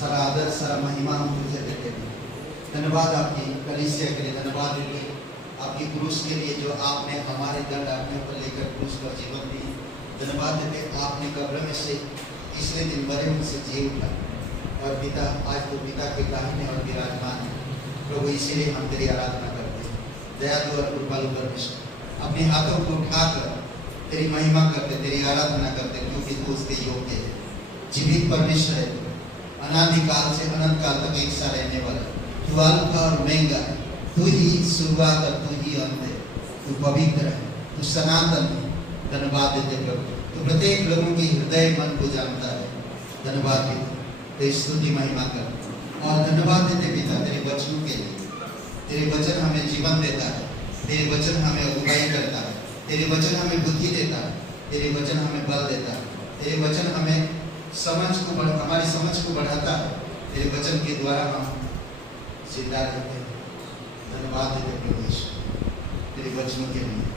सारा आदर सारा महिमा हम तुझे देते हैं। धन्यवाद आपकी कलीसिया के लिए, धन्यवाद देते आपकी क्रूस के लिए जो आपने हमारे दंड अपने ऊपर लेकर क्रूस पर जीवन दी। धन्यवाद देते आपने कब्र में से तीसरे दिन मरे उनसे जी उठा और पिता आज तो पिता के दाहिने और विराजमान है। प्रभु इसीलिए हम तेरी आराधना करते हैं। दयालु और कृपालु परमेश्वर अपने हाथों को उठाकर तेरी महिमा करते, तेरी आराधना करते, क्योंकि तू उसके योग्य है। जीवित परमेश्वर है, अनादिकाल से अनंत काल तक एक सा रहने वाला। तू अल्फा और ओमेगा है, तू ही शुरुआत और तू ही अंत है। तू पवित्र है, तू सनातन है। धन्यवाद देते प्रभु, तू प्रत्येक लोगों की हृदय मन को जानता है। धन्यवाद पिता, तेरी स्तुति महिमा कर और धन्यवाद देते पिता तेरे वचनों के लिए। तेरे वचन हमें जीवन देता है, तेरे वचन हमें अगुवाई करता है, तेरे वचन हमें बुद्धि देता है, तेरे वचन हमें बल देता है, तेरे वचन हमें हमारी समझ को बढ़ाता है। तेरे वचन के द्वारा हम जिंदा रहते हैं। धन्यवाद देते प्रभु यीशु तेरे वचनों के लिए।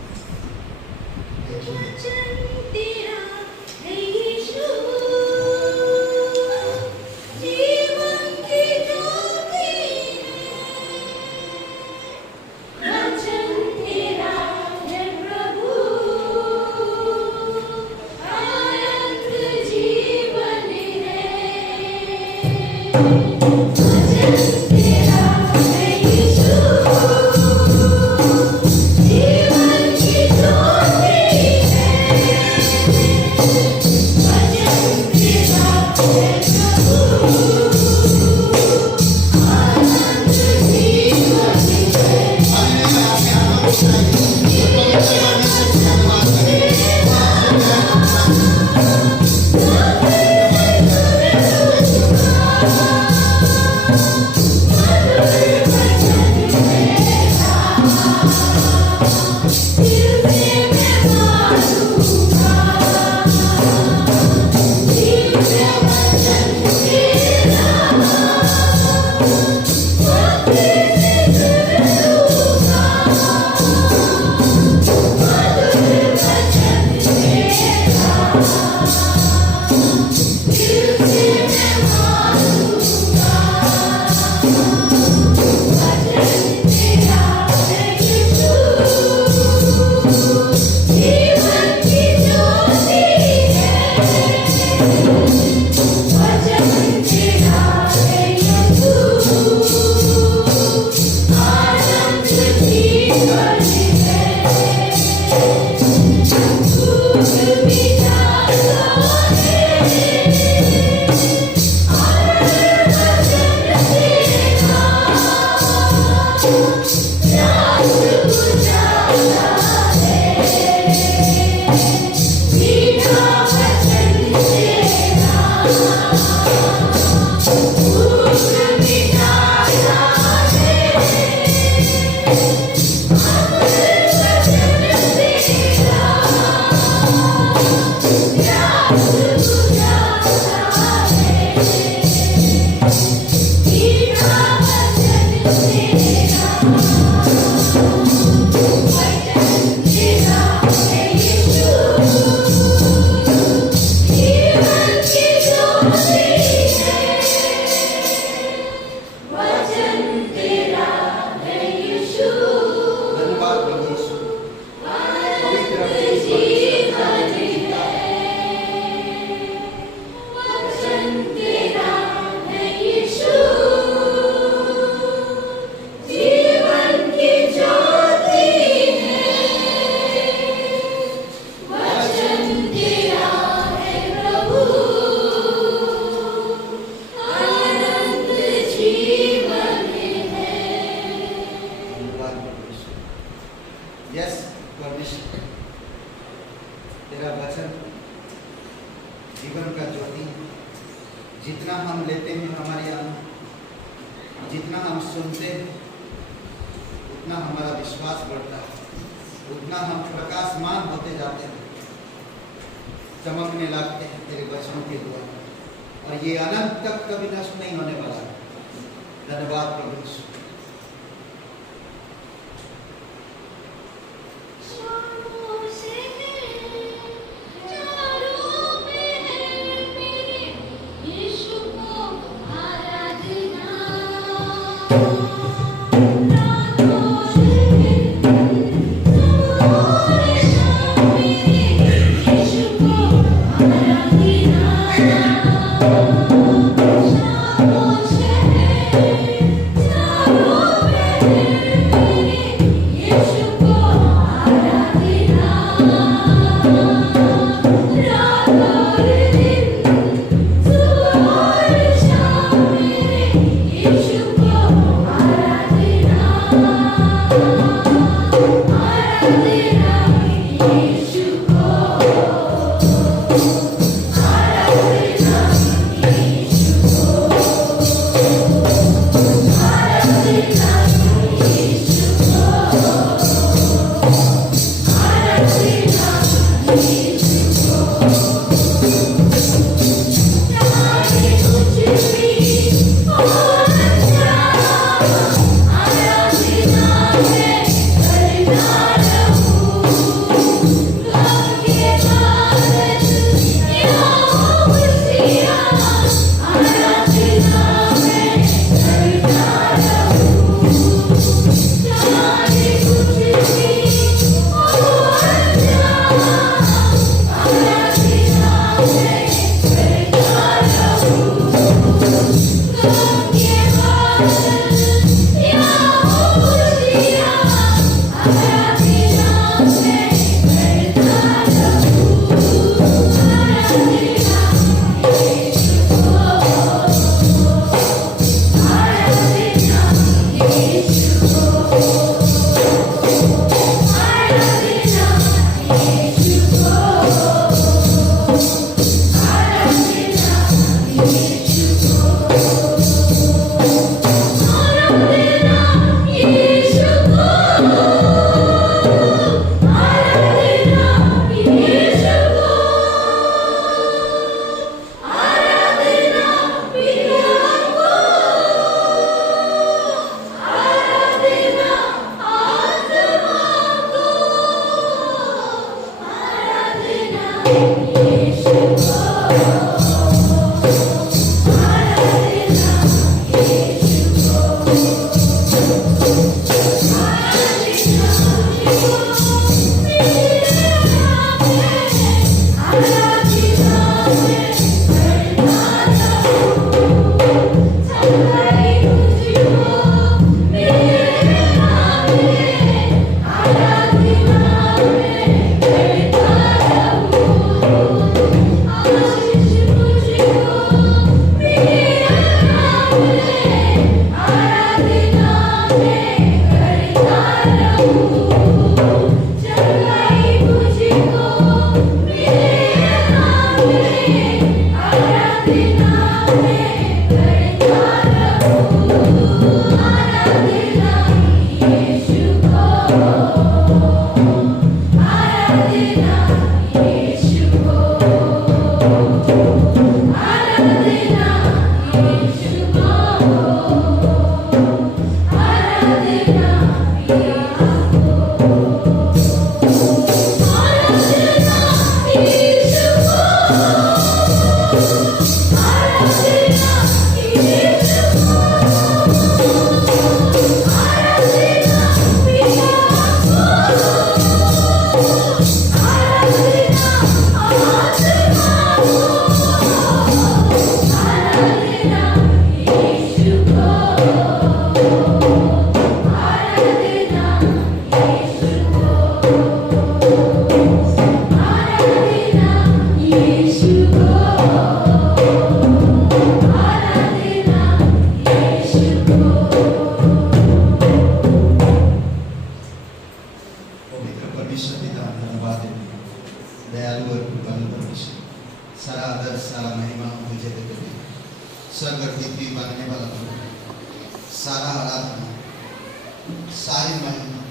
आराधना, सारी महिमा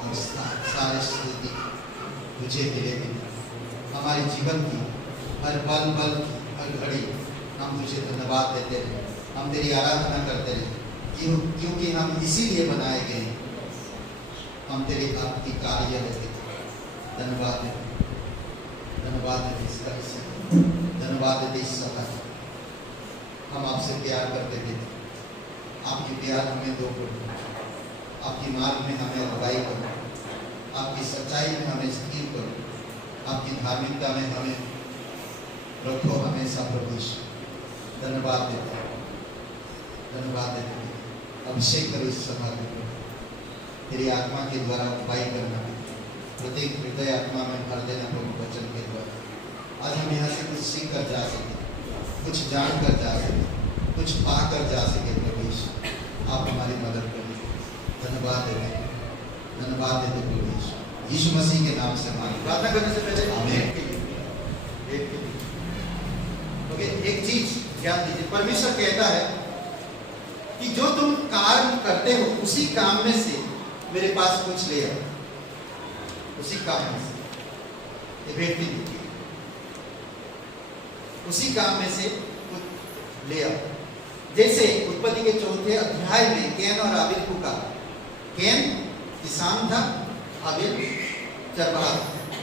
और सारे स्तुति तुझे मिलेगी। हमारे जीवन की हर पल पल की हर घड़ी हम तुझे धन्यवाद देते रहे, हम तेरी आराधना करते रहे, क्योंकि हम इसीलिए बनाए गए हैं। हम तेरे हाथ की कार्य है। धन्यवाद देते, धन्यवाद देते इस कार्य से, धन्यवाद देते इस सभा। हम आपसे प्यार करते थे, आपकी प्यार हमें दो करो, आपकी मार्ग में हमें अगुवाई करो, आपकी सच्चाई में हमें स्थिर करो, आपकी धार्मिकता में हमें रखो हमेशा प्रभु। धन्यवाद देते, धन्यवाद देते। अभिषेक करो इस सभा को, तेरी आत्मा के द्वारा अगुवाई करना, प्रत्येक हृदय आत्मा में भर देना प्रभु वचन के द्वारा। आज हम यहाँ से कुछ सीख कर जा सके, कुछ जान कर जा सके, कुछ पा कर जा सके प्रभु। आप हमारी मदद करिए। धन्यवाद देते, धन्यवाद देते प्रभु यीशु मसीह के नाम से। हमारी प्रार्थना करने से पहले आमीन। ओके, एक चीज ध्यान दीजिए, परमेश्वर कहता है कि जो तुम काम करते हो उसी काम में से मेरे पास कुछ ले आओ, उसी काम में से ये भेंट भी दीजिए, उसी काम में से कुछ ले आओ। जैसे उत्पत्ति के 4 अध्याय में कैन और आबिल को कहा, कैन किसान था, आबिल चरवाहा,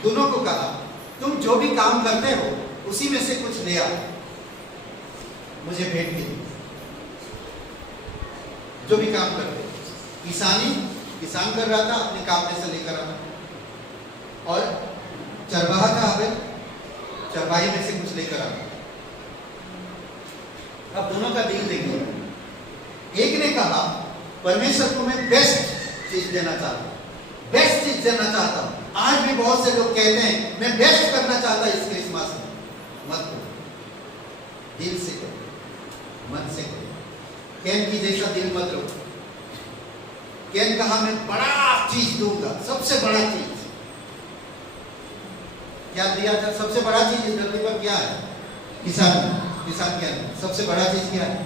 दोनों को कहा तुम जो भी काम करते हो उसी में से कुछ ले आओ, मुझे भेंट भी दो। जो भी काम करते हो, किसान कर रहा था, अपने काम में से लेकर आना, और चरवाहा का आबिल चरवाही में से कुछ लेकर आना। अब दोनों का दिल देखिए। एक ने कहा परमेश्वर को मैं बेस्ट चीज देना चाहता हूं, बेस्ट चीज देना चाहता हूं। आज भी बहुत से लोग कहते हैं मैं बेस्ट करना चाहता इस क्रिसमस में। मत करो, दिल से करो, मन से करो। कैन की जैसा दिल मत रखो। कैन कहा मैं बड़ा चीज दूंगा, सबसे बड़ा चीज। क्या दिया था? सबसे बड़ा चीज इस धरती पर क्या है? किसान क्या है? सबसे बड़ा चीज क्या है?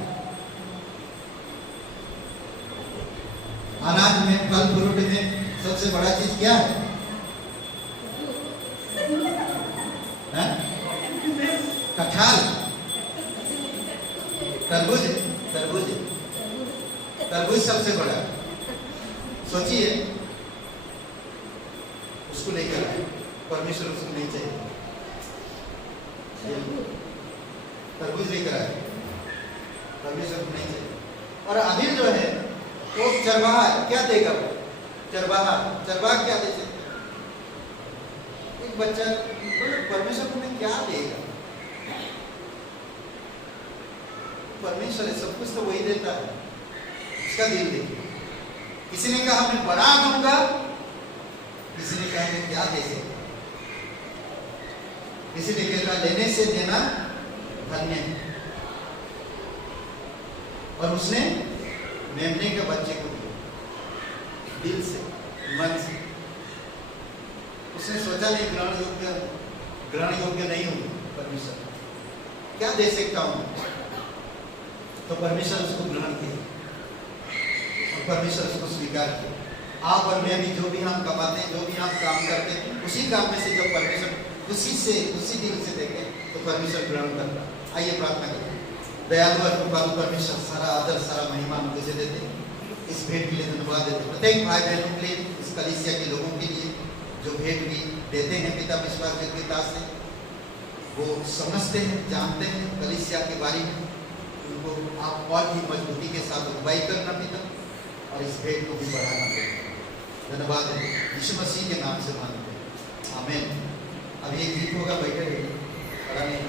अनाज में, फल फ्रूट में सबसे बड़ा चीज क्या है? कटहल, तरबूज सबसे बड़ा। सोचिए, उसको लेकर आए, परमेश्वर उसको नहीं चाहिए, तरबूज लेकर आए, परमेश्वर को नहीं चाहिए। और आबिल जो है वो चरवाहा है, क्या देगा वो? चरवाहा क्या दे सकता? एक बच्चा परमेश्वर को मैं क्या देगा? परमेश्वर है, सब कुछ तो वही देता है। इसका दिल देखिए। किसी ने कहा मैं बड़ा दूंगा, किसी ने कहा मैं क्या दे सकता, किसी ने कहा लेने से देना धन्य है। और उसने मेमने के बच्चे को दिया, दिल से, मन से। उसने सोचा नहीं ग्रहण योग्य नहीं हूं परमेश्वर, क्या दे सकता हूं? तो परमेश्वर उसको ग्रहण किया और परमेश्वर उसको स्वीकार किया। आप और मैं भी जो भी हम कमाते हैं, जो भी हम काम करते हैं, उसी काम में से जब परमेश्वर उसी दिल से देखें तो परमेश्वर ग्रहण करता। आइए प्रार्थना करें। दयालु और कृपालु परमेश्वर, सारा आदर सारा महिमा हम तुझे देते हैं। इस भेंट के लिए धन्यवाद देते हैं। प्रत्येक भाई बहनों के लिए, इस कलीसिया के लोगों के लिए जो भेंट भी देते हैं पिता विश्वास योग्यता से, वो समझते हैं, जानते हैं कलीसिया के बारे में। उनको आप और भी मजबूती के साथ अगुवाई करना पिता, और इस भेंट को भी बढ़ाना पिता। धन्यवाद है, यीशु मसीह के नाम से मांगते हैं, आमीन। अब ये गीत होगा, बैठे रहिए, खड़ा नहीं।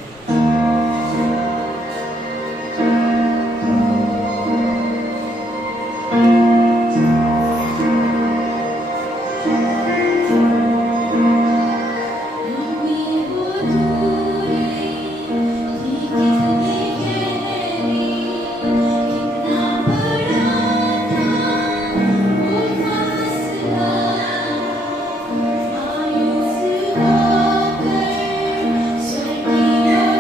Yeah.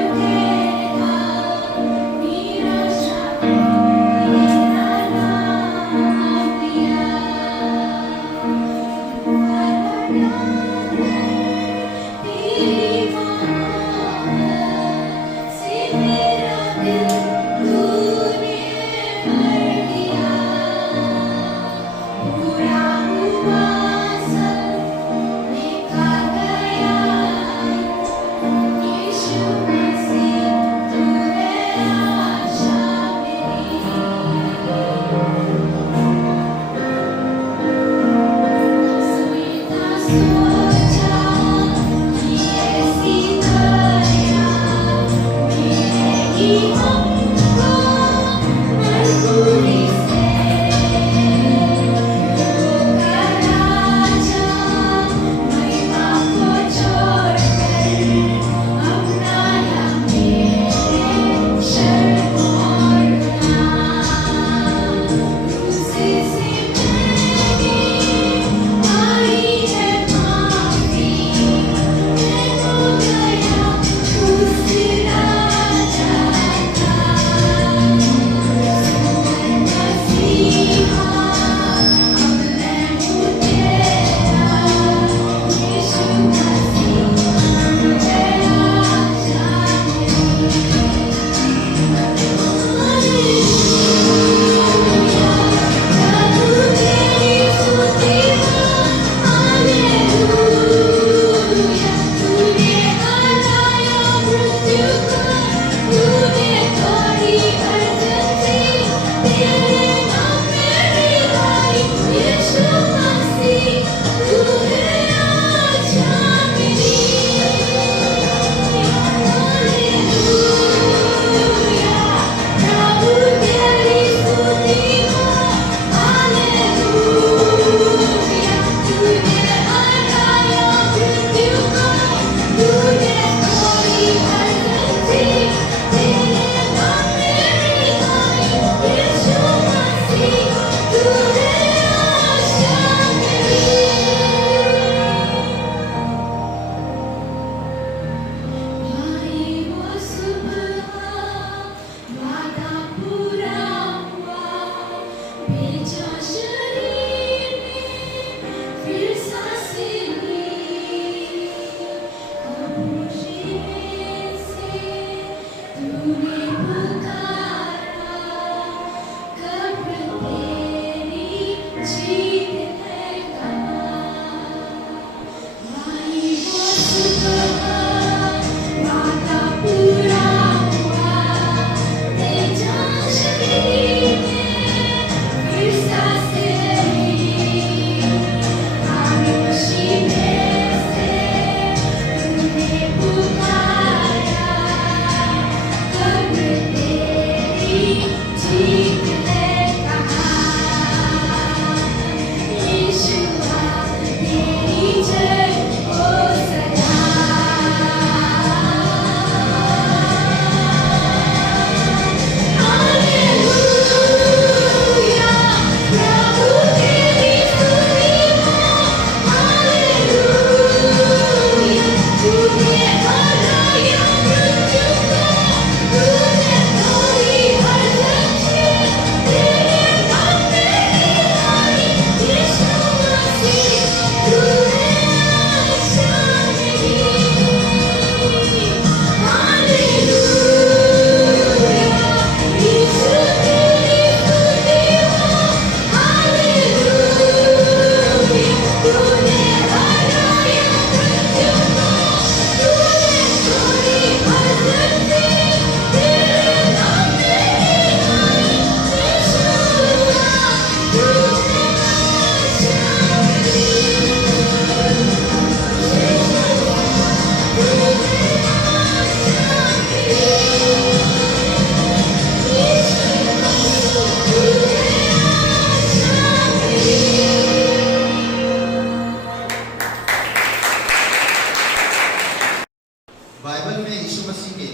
बाइबल में यीशु मसीह के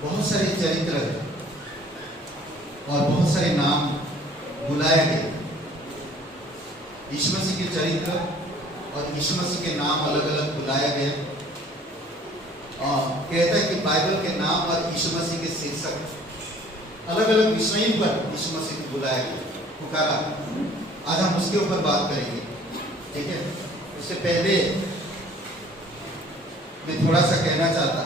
बहुत सारे चरित्र और बहुत सारे नाम बुलाए गए। यीशु मसीह के चरित्र और यीशु मसीह के नाम अलग अलग बुलाए गए। और कहता है कि बाइबल के नाम और यीशु मसीह के शीर्षक अलग अलग विषयों पर यीशु मसीह को बुलाया गया, पुकारा। आज हम उसके ऊपर बात करेंगे, ठीक है। उससे पहले मैं थोड़ा सा कहना चाहता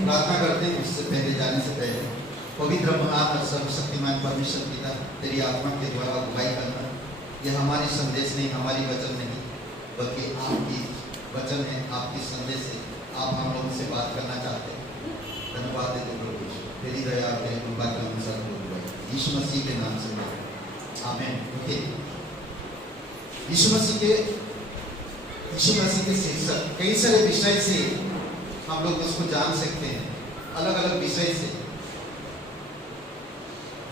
प्रार्थना करते हैं। इससे पहले जाने से पहले पवित्र महान और सर्वशक्तिमान परमेश्वर पिता, तेरी आत्मा के द्वारा अगुवाई करना, यह हमारी संदेश नहीं, हमारी वचन नहीं, बल्कि आपकी वचन है, आपकी संदेश है। आप हम लोगों से बात करना चाहते हैं। धन्यवाद देते प्रभु, तेरी दया और तेरी कृपा के अनुसार यीशु मसीह के नाम से आमीन। ओके, यीशु मसीह के शीर्षक कई सारे विषय से हम लोग उसको जान सकते हैं, अलग अलग विषय से।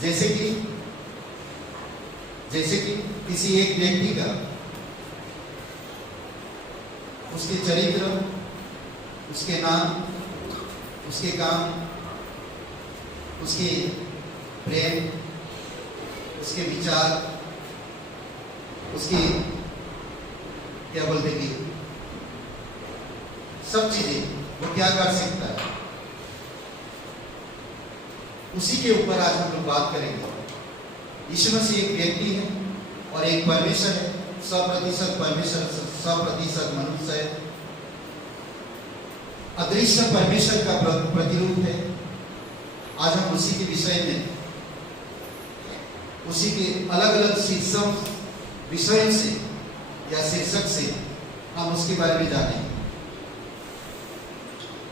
जैसे कि किसी एक व्यक्ति का, उसके चरित्र, उसके नाम, उसके काम, उसके प्रेम, उसके विचार, उसकी क्या बोलते कि सब चीजें वो क्या कर सकता है, उसी के ऊपर आज हम लोग बात करेंगे। यीशु मसीह एक व्यक्ति है और एक परमेश्वर है, 100% परमेश्वर, 100% मनुष्य है। अदृश्य परमेश्वर का प्रतिरूप है। आज हम उसी के विषय में, उसी के अलग अलग शीर्षक विषयों से या शीर्षक से हम उसके बारे में जानेंगे।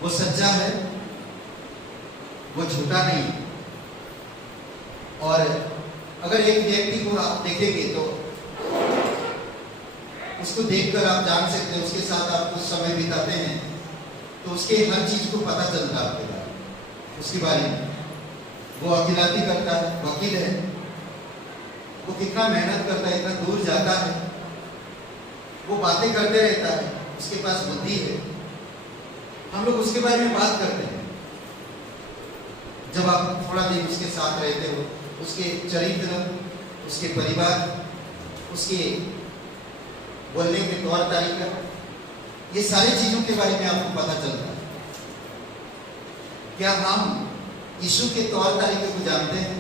वो सच्चा है, वो झूठा नहीं। और अगर एक व्यक्ति को आप देखेंगे तो उसको देखकर आप जान सकते हैं, उसके साथ आप कुछ समय बिताते हैं तो उसके हर चीज को पता चलता है आपके बारे में, उसके बारे में। वो वकीलाती करता है, वकील है, वो कितना मेहनत करता है, इतना दूर जाता है, वो बातें करते रहता है, उसके पास बुद्धि है। हम लोग उसके बारे में बात करते हैं। जब आप थोड़ा दिन उसके साथ रहते हो, उसके चरित्र, उसके परिवार, उसके बोलने के तौर तरीका, ये सारी चीजों के बारे में आपको पता चलता है। क्या हम यीशु के तौर तरीके को जानते हैं?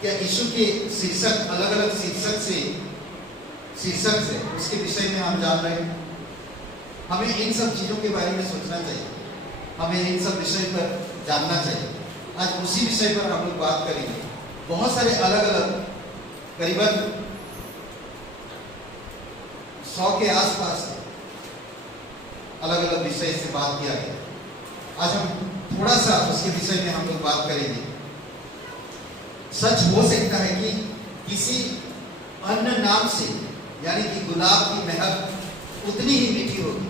क्या यीशु के शीर्षक, अलग अलग शीर्षक से शीर्षक से उसके विषय में हम जान रहे हैं। हमें इन सब चीजों के बारे में सोचना चाहिए, हमें इन सब विषय पर जानना चाहिए। आज उसी विषय पर हम लोग बात करेंगे। बहुत सारे अलग अलग करीबन 100 के आसपास अलग अलग विषय से बात किया गया। आज हम थोड़ा सा उसके विषय में हम लोग बात करेंगे। सच हो सकता है कि किसी अन्य नाम से, यानी कि गुलाब की महक उतनी ही मीठी होगी।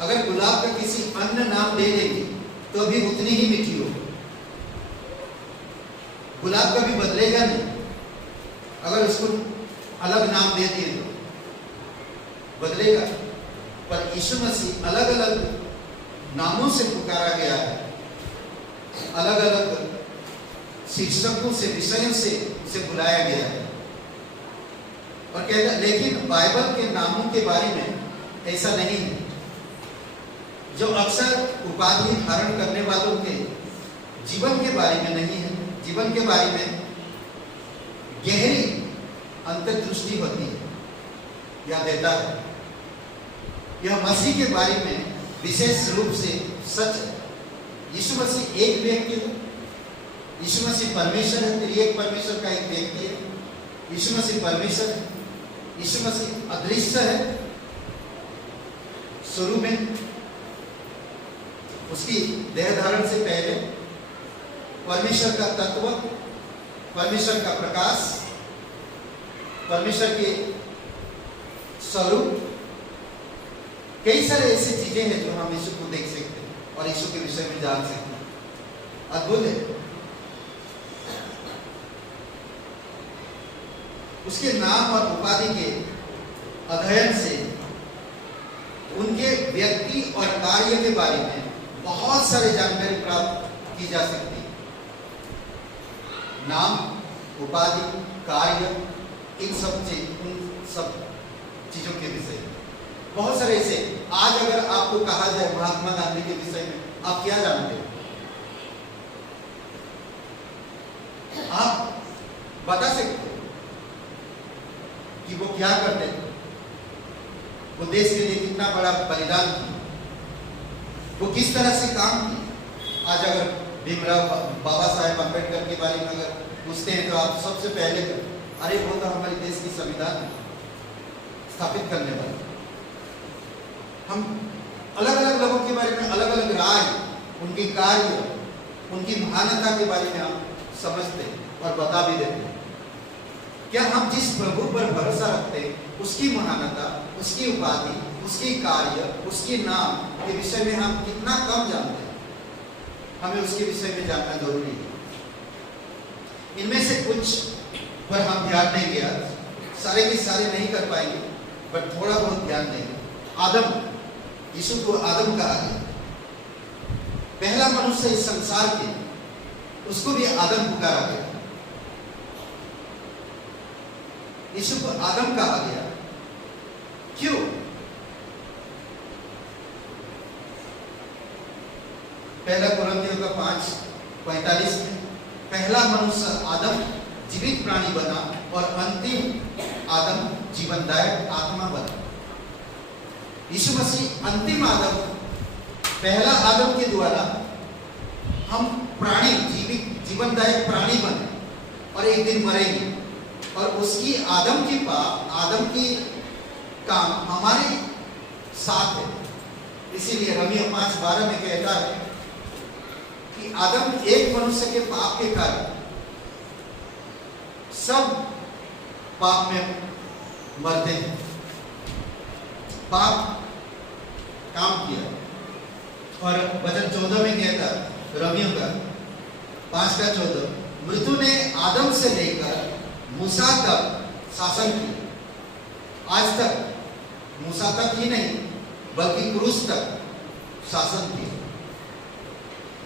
अगर गुलाब का किसी अन्य नाम दे देंगे तो भी उतनी ही मीठी होगी। गुलाब कभी बदलेगा नहीं। अगर उसको अलग नाम दे दिए तो बदलेगा, पर यीशु मसीह अलग अलग नामों से पुकारा गया है, अलग अलग शीर्षकों से, विषयों से उसे बुलाया गया है। और कहता, लेकिन बाइबल के नामों के बारे में ऐसा नहीं है। जो अक्सर उपाधि धारण करने वालों के जीवन के बारे में नहीं है, जीवन के बारे में गहरी अंतर्दृष्टि होती है या देता है। यह मसीह के बारे में विशेष रूप से सच है। यीशु मसीह एक व्यक्ति है, यीशु मसीह परमेश्वर है, त्रिएक परमेश्वर का एक व्यक्ति है। यीशु मसीह परमेश्वर है, यीशु मसीह अदृश्य है। शुरू में उसकी देह धारण से पहले परमेश्वर का तत्व, परमेश्वर का प्रकाश, परमेश्वर के स्वरूप, कई सारे ऐसी चीजें हैं जो हम यीशु को देख सकते हैं और यीशु के विषय में जान सकते हैं। अद्भुत है। उसके नाम और उपाधि के अध्ययन से उनके व्यक्ति और कार्य के बारे में बहुत सारे जानकारी प्राप्त की जा सकती है। नाम, उपाधि, कार्य, इन सब चीजों के विषय में बहुत सारे ऐसे। आज अगर आपको कहा जाए महात्मा गांधी के विषय में, आप क्या जानते हो? आप बता सकते हो कि वो क्या करते थे, वो देश के लिए कितना बड़ा बलिदान किया, वो किस तरह से काम किया। आज अगर भीमराव बाबा साहेब अम्बेडकर के बारे में अगर पूछते हैं तो आप सबसे पहले अरे वो तो हमारे देश की संविधान स्थापित करने वाले। हम अलग अलग लोगों के बारे में अलग अलग राय, उनकी कार्य, उनकी महानता के बारे में हम समझते और बता भी देते हैं। क्या हम जिस प्रभु पर भरोसा रखते हैं उसकी महानता, उसकी उपाधि, उसकी कार्य, उसके नाम के विषय में हम कितना कम जानते हैं? हमें उसके विषय में जानना जरूरी है। इनमें से कुछ पर हम ध्यान देंगे। आज सारे के सारे नहीं कर पाएंगे, पर थोड़ा बहुत ध्यान देंगे। आदम, यीशु को आदम कहा गया, पहला मनुष्य इस संसार के, उसको भी आदम पुकारा गया। यीशु को आदम कहा गया, क्यों? पहला कुरिन्थियों का 5:45 में पहला मनुष्य आदम जीवित प्राणी बना और अंतिम आदम जीवनदायक आत्मा बना। यीशु मसीह अंतिम आदम, पहला आदम के द्वारा हम प्राणी, जीवित जीवनदायक प्राणी बने और एक दिन मरेंगे। और उसकी आदम की काम हमारे साथ है। इसीलिए रोमियो 5:12 में कहता है कि आदम एक मनुष्य के पाप के कारण सब पाप में मरते हैं। पाप काम किया। और वचन 14 में कहता, रोमियो का 5:14, मृत्यु ने आदम से लेकर मूसा तक शासन किया। आज तक मूसा तक ही नहीं बल्कि क्रूस तक शासन किया।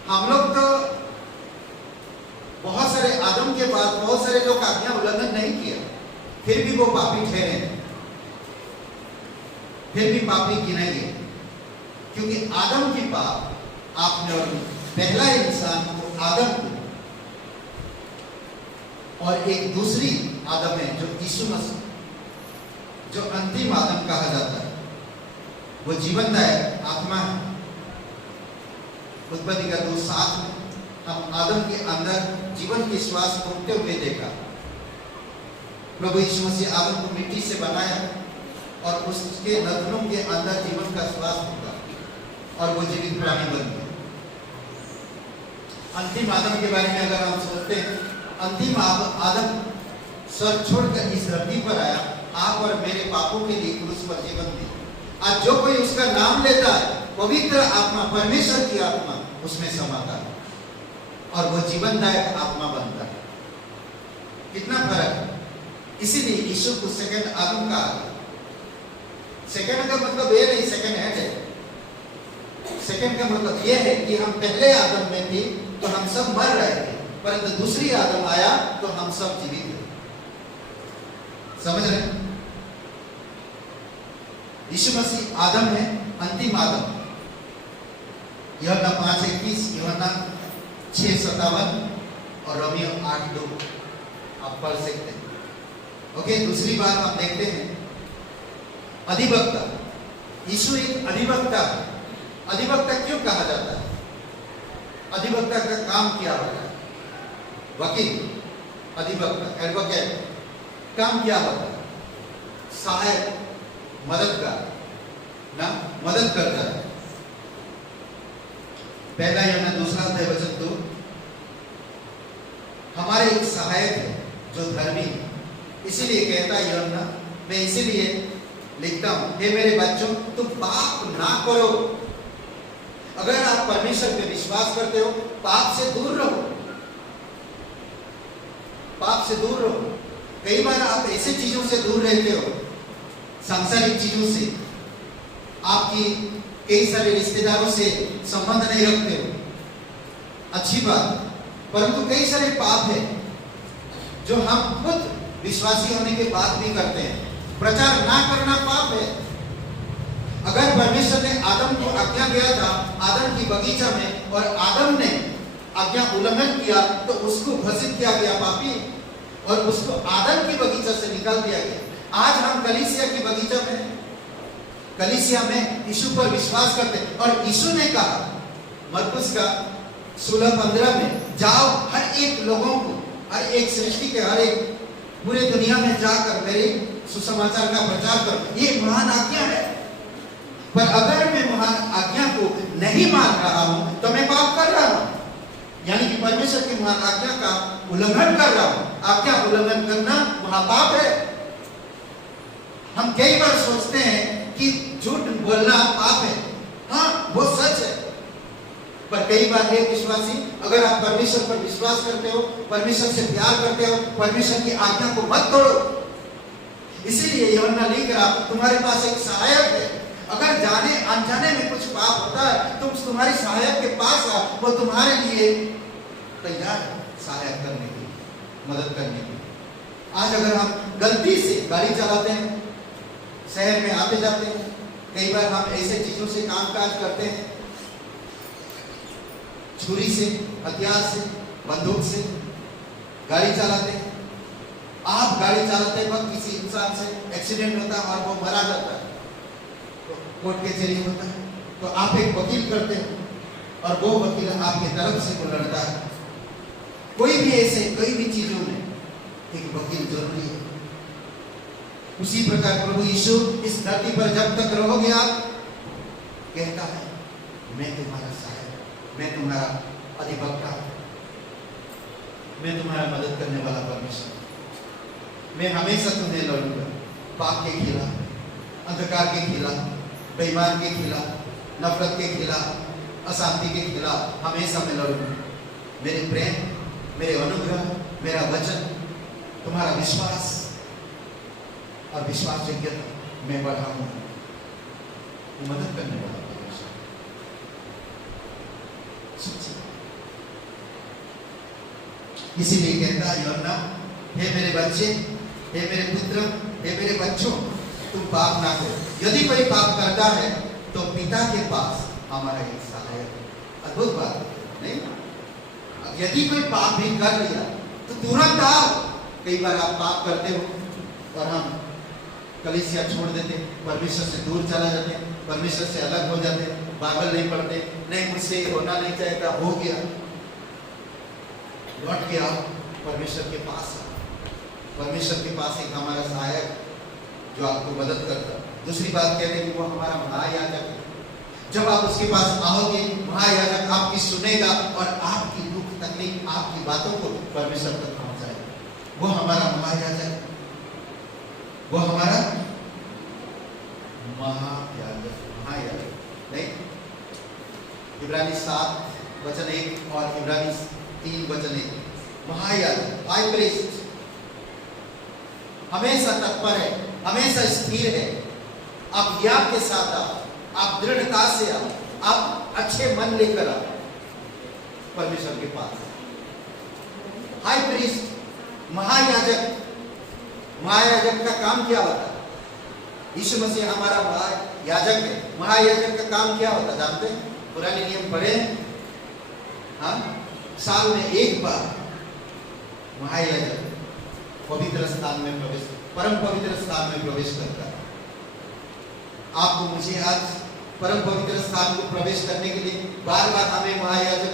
हम लोग तो बहुत सारे आदम के बाद बहुत सारे लोग आज्ञा उल्लंघन नहीं किया, फिर भी वो पापी ठहरे, फिर भी पापी गिनेंगे, क्योंकि आदम की पाप आपने और पहला इंसान को आदम को और एक दूसरी आदम है, जो यीशु मसीह, जो अंतिम आदम कहा जाता है, वो जीवनदायक आत्मा है। उत्पत्ति का 2:7 में हम आदम के अंदर जीवन की श्वास फूंकते हुए देखा। प्रभु यीशु मसीह आदम को मिट्टी से बनाया और उसके नथनों के अंदर जीवन का श्वास फूंका और वो जीवित प्राणी बन गया। अंतिम आदम के बारे में अगर हम सोचते हैं, अंतिम आदम स्वर्ग छोड़कर इस धरती पर आया, आप और मेरे पापों के लिए क्रूस पर जीवन दिया। आज जो कोई उसका नाम लेता है, पवित्र आत्मा, परमेश्वर की आत्मा उसमें समाता है और वो जीवनदायक आत्मा बनता है। कितना फर्क है। इसीलिए यीशु को सेकंड आदम कहा गया। सेकंड का मतलब ये नहीं सेकंड हैंड है। सेकंड का मतलब ये है कि हम पहले आदम में थे तो हम सब मर रहे थे, परंतु दूसरी आदम आया तो हम सब जीवित थे। समझ रहे हैं? यीशु मसीह आदम है, अंतिम आदम। यूहन्ना 5:21, यूहन्ना 6:57 और रोमियो 8:2 आप पढ़ सकते हैं। ओके, दूसरी बात आप देखते हैं, अधिवक्ता। यीशु एक अधिवक्ता है। अधिवक्ता क्यों कहा जाता है? अधिवक्ता का काम क्या होता है? वकील, अधिवक्ता, एडवोकेट, काम क्या होता है? सहायक, मददगार ना, मदद करता है। पहला यूहन्ना 2:2 हमारे एक सहायक है जो धर्मी है। इसीलिए कहता है यूहन्ना, मैं इसीलिए लिखता हूं, हे मेरे बच्चों, तुम पाप ना करो। अगर आप परमेश्वर पे विश्वास करते हो, पाप से दूर रहो, पाप से दूर रहो। कई बार आप ऐसे चीजों से दूर रहते हो, सांसारिक चीजों से, आपकी कई सारे रिश्तेदारों से संबंध नहीं रखते हो, अच्छी बात, परंतु कई सारे पाप है जो हम खुद विश्वासी होने के बाद भी करते हैं। प्रचार ना करना पाप है। अगर परमेश्वर ने आदम को आज्ञा दिया था आदम की बगीचा में और आदम ने आज्ञा उल्लंघन किया तो उसको घोषित किया गया पापी और उसको आदम की बगीचा से निकाल दिया गया। आज हम कलीसिया की बगीचा में, कलीसिया में यीशु पर विश्वास करते हैं और यीशु ने कहा मरकुस का 16:15 में, जाओ हर एक लोगों को, हर एक सृष्टि के, हर एक पूरे दुनिया में जाकर मेरे सुसमाचार का प्रचार करो। ये महान आज्ञा है। पर अगर मैं महान आज्ञा को नहीं मान रहा हूं तो मैं पाप कर रहा हूं, यानी कि परमेश्वर की महान आज्ञा का उल्लंघन कर रहा हूं। आज्ञा उल्लंघन करना महापाप है। हम कई बार सोचते हैं कि झूठ बोलना पाप है। हाँ, वो सच है, पर कई बार है विश्वासी, अगर आप परमेश्वर पर विश्वास करते हो, परमेश्वर से प्यार करते हो, परमेश्वर की आज्ञा को मत तोड़ो। इसीलिए यूहन्ना लिख रहा, तुम्हारे पास एक सहायक है। अगर जाने अनजाने में कुछ पाप होता है, तुम तुम्हारी सहायक के पास आओ, वो तुम्हारे लिए तैयार है सहायक करने के लिए, मदद करने के लिए। आज अगर हम गलती से गाड़ी चलाते हैं, शहर में आते जाते हैं, कई बार हम ऐसे चीजों से कामकाज करते हैं, छुरी से, हथियार से, बंदूक से गाड़ी चलाते हैं। आप गाड़ी चलाते वक्त किसी इंसान से एक्सीडेंट होता है और वो मरा जाता है, तो कोर्ट कचहरी होता है, तो आप एक वकील करते हो और वो वकील आपके तरफ से वो लड़ता है। कोई भी ऐसे कोई भी चीजों में एक वकील जरूरी है। उसी प्रकार प्रभु यीशु इस धरती पर जब तक रहोगे आप, कहता है मैं तुम्हारा सहायक, मैं तुम्हारा अधिवक्ता, मैं तुम्हारा मदद करने वाला परमेश्वर, मैं हमेशा तुम्हें लड़ूंगा। पाप के खिलाफ, अंधकार के खिलाफ, बेईमान के खिलाफ, नफरत के खिलाफ, अशांति के खिलाफ हमेशा मैं लड़ूंगा। मेरे प्रेम, मेरे अनुग्रह, मेरा वचन, तुम्हारा विश्वास और विश्वास योग्यता मैं बढ़ाऊंगा। मदद करने वाला परमेश्वर। इसीलिए कहता है यूहन्ना, हे मेरे बच्चे, हे मेरे पुत्र, हे मेरे बच्चों, तुम पाप ना करो। यदि कोई पाप करता है तो पिता के पास हमारा एक सहायक है। अद्भुत बात नहीं? यदि कोई पाप भी कर लिया तो तुरंत आओ, कई बार आप पाप करते हो और हम कलीसिया छोड़ देते, परमेश्वर से दूर चला जाते, परमेश्वर से अलग हो जाते, बाइबल नहीं पढ़ते, नहीं मुझसे होना नहीं चाहिए था, हो गया, लौट के आओ परमेश्वर के पास। परमेश्वर के पास एक हमारा सहायक जो आपको मदद करता। दूसरी बात कह रहे हैं कि वो हमारा महायाजक है। जब आप उसके पास आओगे, महायाजक आपकी सुनेगा और आपकी दुख तकलीफ, आपकी बातों को परमेश्वर तक पहुंचाएगा। वो हमारा महायाजक, वो हमारा महायाजक नहीं। इब्रानी 7:1 और इब्रानी 3:1, महायाजक हाई प्रीस्ट हमेशा तत्पर है, हमेशा स्थिर है। आप याद के साथ आप दृढ़ता से आप अच्छे मन लेकर आओ परमेश्वर के पास। हाई प्रीस्ट, महायाजक, महायाजक का काम क्या होता है? यीशु मसीह हमारा महायाजक है। महायाजक का काम क्या होता जानते हैं? पुराने नियम पढ़े, हाँ, साल में एक बार महायाजक पवित्र स्थान में प्रवेश, परम पवित्र स्थान में प्रवेश करता है। आपको मुझे आज परम पवित्र स्थान को प्रवेश करने के लिए बार बार हमें महायाजक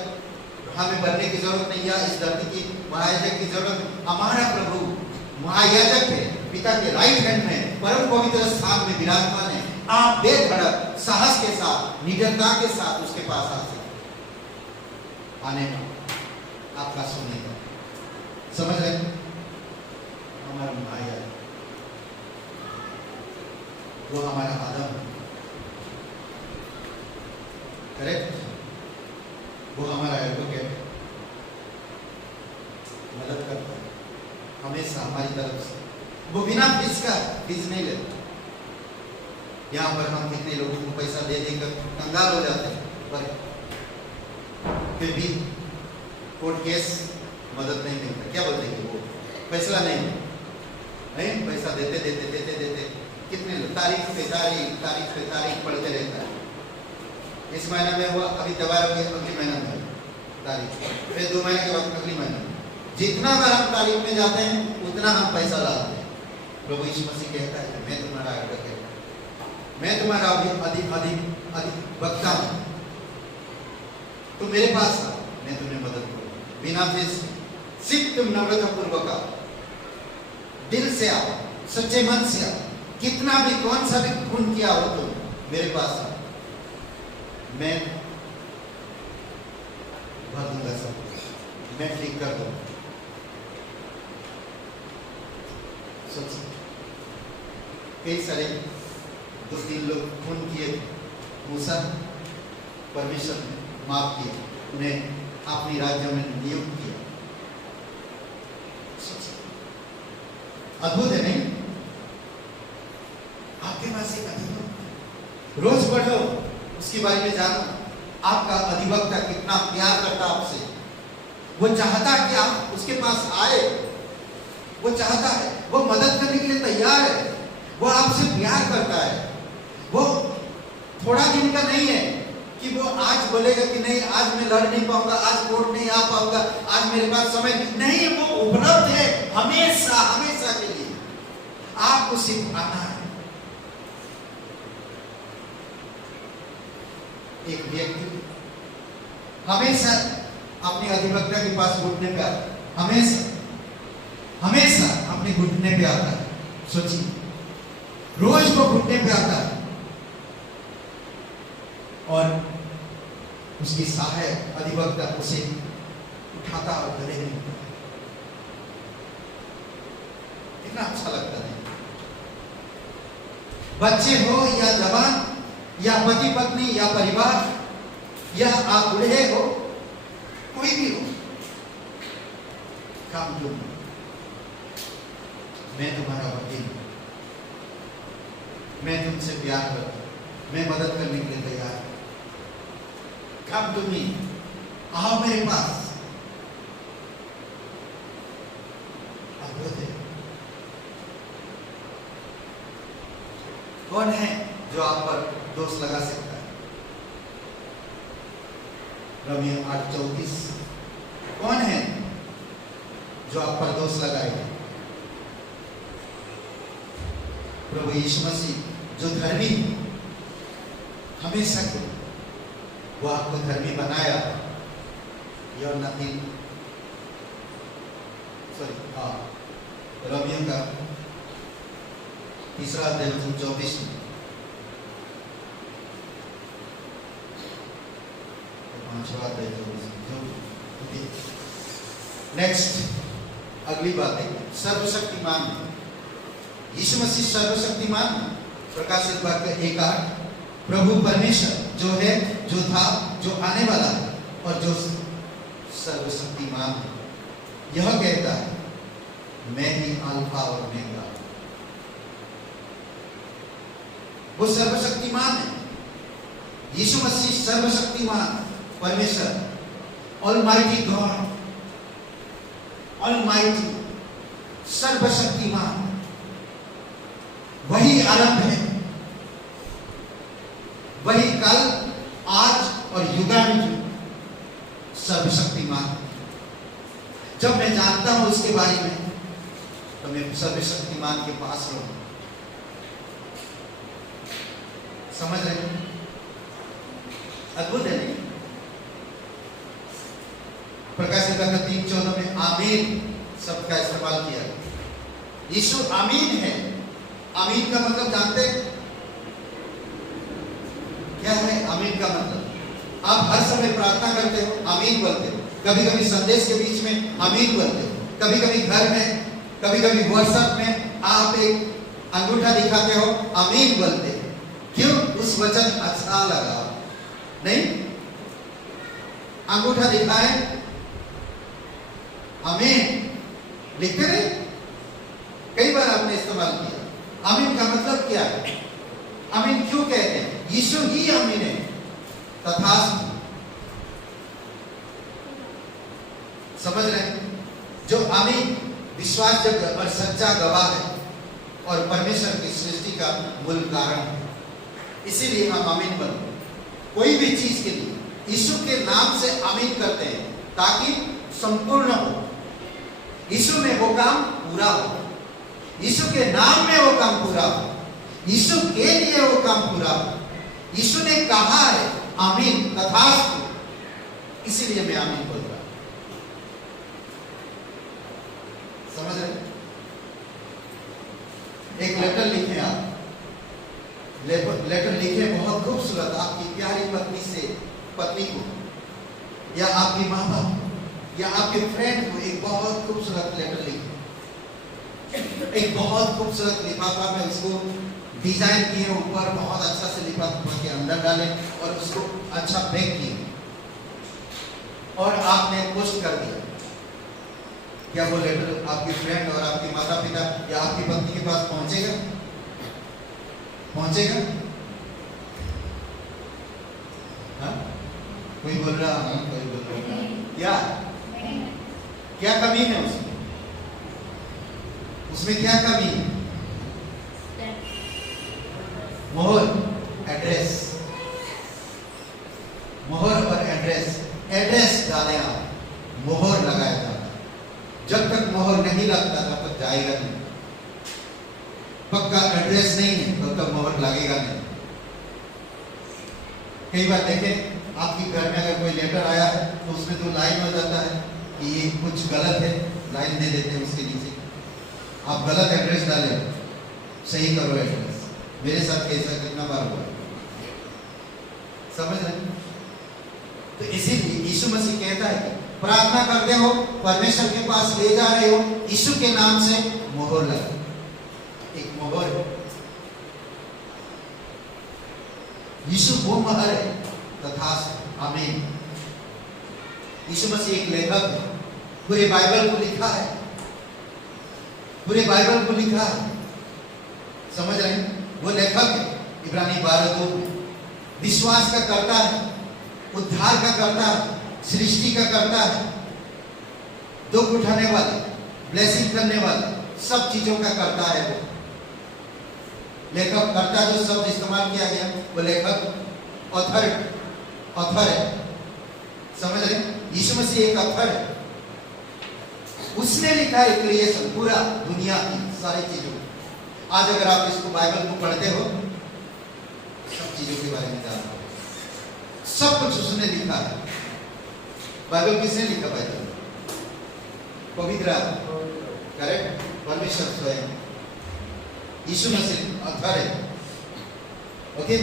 हमें बनने की जरूरत नहीं है। इस धरती की महायाजक की जरूरत, हमारा प्रभु महायाजक है, पिता के राइट हैंड में परम पवित्र स्थान में विराजमान है। आप बेधड़क साहस के साथ, निडरता के साथ उसके पास आ सकते, आने का आपका सुनेगा। समझ रहे? हमारा महायाजक वो हमारा आदम है, करेक्ट? वो हमारा एडवोकेट, मदद करता है हमेशा हमारी तरफ से। वो बिना फीस नहीं लेता। यहाँ पर हम कितने लोगों को पैसा दे देकर कंगाल हो जाते हैं, पर फिर भी कोर्ट केस मदद नहीं मिलता। क्या बोलते हैं? वो फैसला नहीं, पैसा देते देते देते देते कितने तारीख पे तारीख पढ़ते रहता है। इस महीने में हुआ, अभी दोबारा अगले महीने में तारीख, फिर 2 महीने के बाद अगली महीने। जितना बार हम तारीख में जाते हैं उतना हम पैसा लाते हैं। प्रभु यीशु मसीह कहता है मैं तुम्हारा एडवोकेट, मैं तुम्हारा अधिक वक्ता हूं, तुम मेरे पास आओ, मैं तुम्हें मदद करूंगा बिना फीस। सिर्फ तुम नम्रता पूर्वक आओ, दिल से आओ, सच्चे मन से आओ, कितना भी कौन सा भी खून किया हो तुम मेरे पास आओ, मैं भर दूंगा सब, मैं ठीक कर दूंगा। सोचिए, कई सारे 2-3 लोग खून किए, मूसा, परमेश्वर ने माफ किया, उन्हें अपनी राज्य में नियुक्त किया। अद्भुत है नहीं? आपके पास एक अधिवक्ता, रोज पढ़ो, उसके बारे में जानो, आपका अधिवक्ता कितना प्यार करता आपसे। वो चाहता है कि आप उसके पास आए, वो चाहता है, वो मदद करने के लिए तैयार है, वो आपसे प्यार करता है। वो थोड़ा दिन का नहीं है कि वो आज बोलेगा कि नहीं आज मैं लड़ नहीं पाऊंगा, आज कोर्ट नहीं आ पाऊंगा, आज मेरे पास समय नहीं। वो उपलब्ध है हमेशा हमेशा के लिए। आपको सिर्फ आना है। एक व्यक्ति हमेशा अपने अधिवक्ता के पास घुटने पे आता है, हमेशा हमेशा अपने घुटने पे आता है। सोचिए, रोज वो घुटने पे आता है और उसकी सहायक अधिवक्ता उसे उठाता और गले में उठाता। कितना अच्छा लगता है। बच्चे हो या जवान या पति पत्नी या परिवार या आप बूढ़े हो, कोई भी हो, काम जो मैं तुम्हारा वकील हूं, मैं तुमसे प्यार करता हूं, मैं मदद करने के लिए तैयार हूं, कम तुम ही आओ मेरे पास। कौन है जो आप पर दोष लगा सकता है? रोमियो 8:34। कौन है जो आप पर दोष लगाएगा? प्रभु यीशु मसीह जो धर्मी हमेशा के वो आपको धर्मी बनाया। You're nothing, सॉरी, रोमियो का 3 अध्याय 24 में 5वां अध्याय 24। नेक्स्ट अगली बात है सर्वशक्तिमान यीशु मसीह सर्वशक्तिमान। प्रकाशित वाक्य 1:8 प्रभु परमेश्वर जो है, जो था, जो आने वाला है और जो सर्वशक्तिमान है, यह कहता है मैं ही अल्फा और ओमेगा। वो सर्वशक्तिमान है। यीशु मसीह सर्वशक्तिमान परमेश्वर, ऑलमाइटी गॉड, ऑलमाइटी, सर्वशक्तिमान, वही आरंभ है, वही कल, आज और युगानुयुग सर्वशक्तिमान। जब मैं जानता हूं उसके बारे में तो मैं सर्वशक्तिमान के पास रहूं। समझ रहे हैं? अद्भुत है नहीं? प्रकाशित वाक्य 3:14 में आमीन शब्द का इस्तेमाल किया। यीशु आमीन है। आमीन का मतलब जानते हैं क्या है? आमीन का मतलब आप हर समय प्रार्थना करते हो, आमीन बोलते हो। कभी कभी संदेश के बीच में आमीन बोलते हो, कभी कभी घर में, कभी कभी व्हाट्सएप में आप एक अंगूठा दिखाते हो, आमीन बोलते हो। क्यों? उस वचन अच्छा लगा, नहीं? अंगूठा दिखाए, आमीन लिखते रहे। कई बार आपने इस्तेमाल किया। आमीन का मतलब क्या है? आमीन क्यों कहते हैं? यीशु ही आमीन है। तथास्तु, समझ रहे हैं? जो आमीन विश्वासयोग्य और सच्चा गवाह है और परमेश्वर की सृष्टि का मूल कारण है। इसीलिए हम आमीन बोलते हैं। कोई भी चीज के लिए यीशु के नाम से आमीन करते हैं ताकि संपूर्ण हो। यीशु में वो काम पूरा हो, यीशु के नाम में वो काम पूरा हो, यीशु के लिए वो काम पूरा हो। यीशु ने कहा है आमीन, तथास्तु, इसीलिए मैं आमीन बोल रहा हूं। समझ रहे? एक लेटर लिखे आप, लेटर लिखे बहुत खूबसूरत आपकी प्यारी पत्नी को या आपकी माँ बाप या आपके फ्रेंड को एक बहुत खूबसूरत लेटर लिखे। एक बहुत खूबसूरत लिफाफा में उसको डिजाइन किए, ऊपर बहुत अच्छा से लिफाफा के अंदर डाले और उसको अच्छा पैक किए और आपने पोस्ट कर दिया। क्या वो लेटर आपके फ्रेंड और आपके माता पिता या आपकी पत्नी के पास पहुंचेगा? पहुंचेगा? हाँ? कोई बोल रहा है, कोई बोल रहा है। क्या क्या कमी है उसमें? उसमें क्या कमी है? मोहर, एड्रेस, मोहर और एड्रेस। एड्रेस डालें आप, मोहर लगाया जाता। जब तक मोहर नहीं लगता तब तक जाएगा नहीं। पक्का एड्रेस नहीं है तब तक मोहर लगेगा नहीं। कई बार देखें आपके घर में अगर कोई लेटर आया है तो उसमें 2 लाइन हो जाता है कि ये कुछ गलत है, लाइन दे देते हैं उसके नीचे। आप गलत एड्रेस डाले, सही करो एड्रेस। मेरे साथ कैसा कितना बार हुआ, समझ रहे? तो इसीलिए यीशु मसीह कहता है कि प्रार्थना करते हो, परमेश्वर के पास ले जा रहे हो, यीशु के नाम से मोहर लगा। एक मोहर, यीशु वो मोहर है। तथास्तु, आमीन। यीशु मसीह एक लेखक है, पूरे बाइबल को लिखा है, पूरे बाइबल को लिखा है। समझ रहे हैं? वो लेखक है। इब्रानी 12:2 में विश्वास का करता है, उद्धार का करता है, सृष्टि का करता है, दुख उठाने वाला, ब्लेसिंग करने वाला, सब चीजों का करता है वो लेखक। करता जो शब्द इस्तेमाल किया गया वो लेखक, ऑथर है। समझ रहे? यीशु मसीह एक ऑथर है। उसने लिखा है क्रिएशन, पूरा दुनिया की सारी चीजों। आज अगर आप इसको बाइबल को पढ़ते हो, सब चीजों के बारे में जानते हो, सब कुछ उसने लिखा है। बाइबल किसने लिखा? बाइबल पवित्र आत्मा, करेक्ट, परमेश्वर स्वयं, यीशु मसीह ऑथर है। ओके,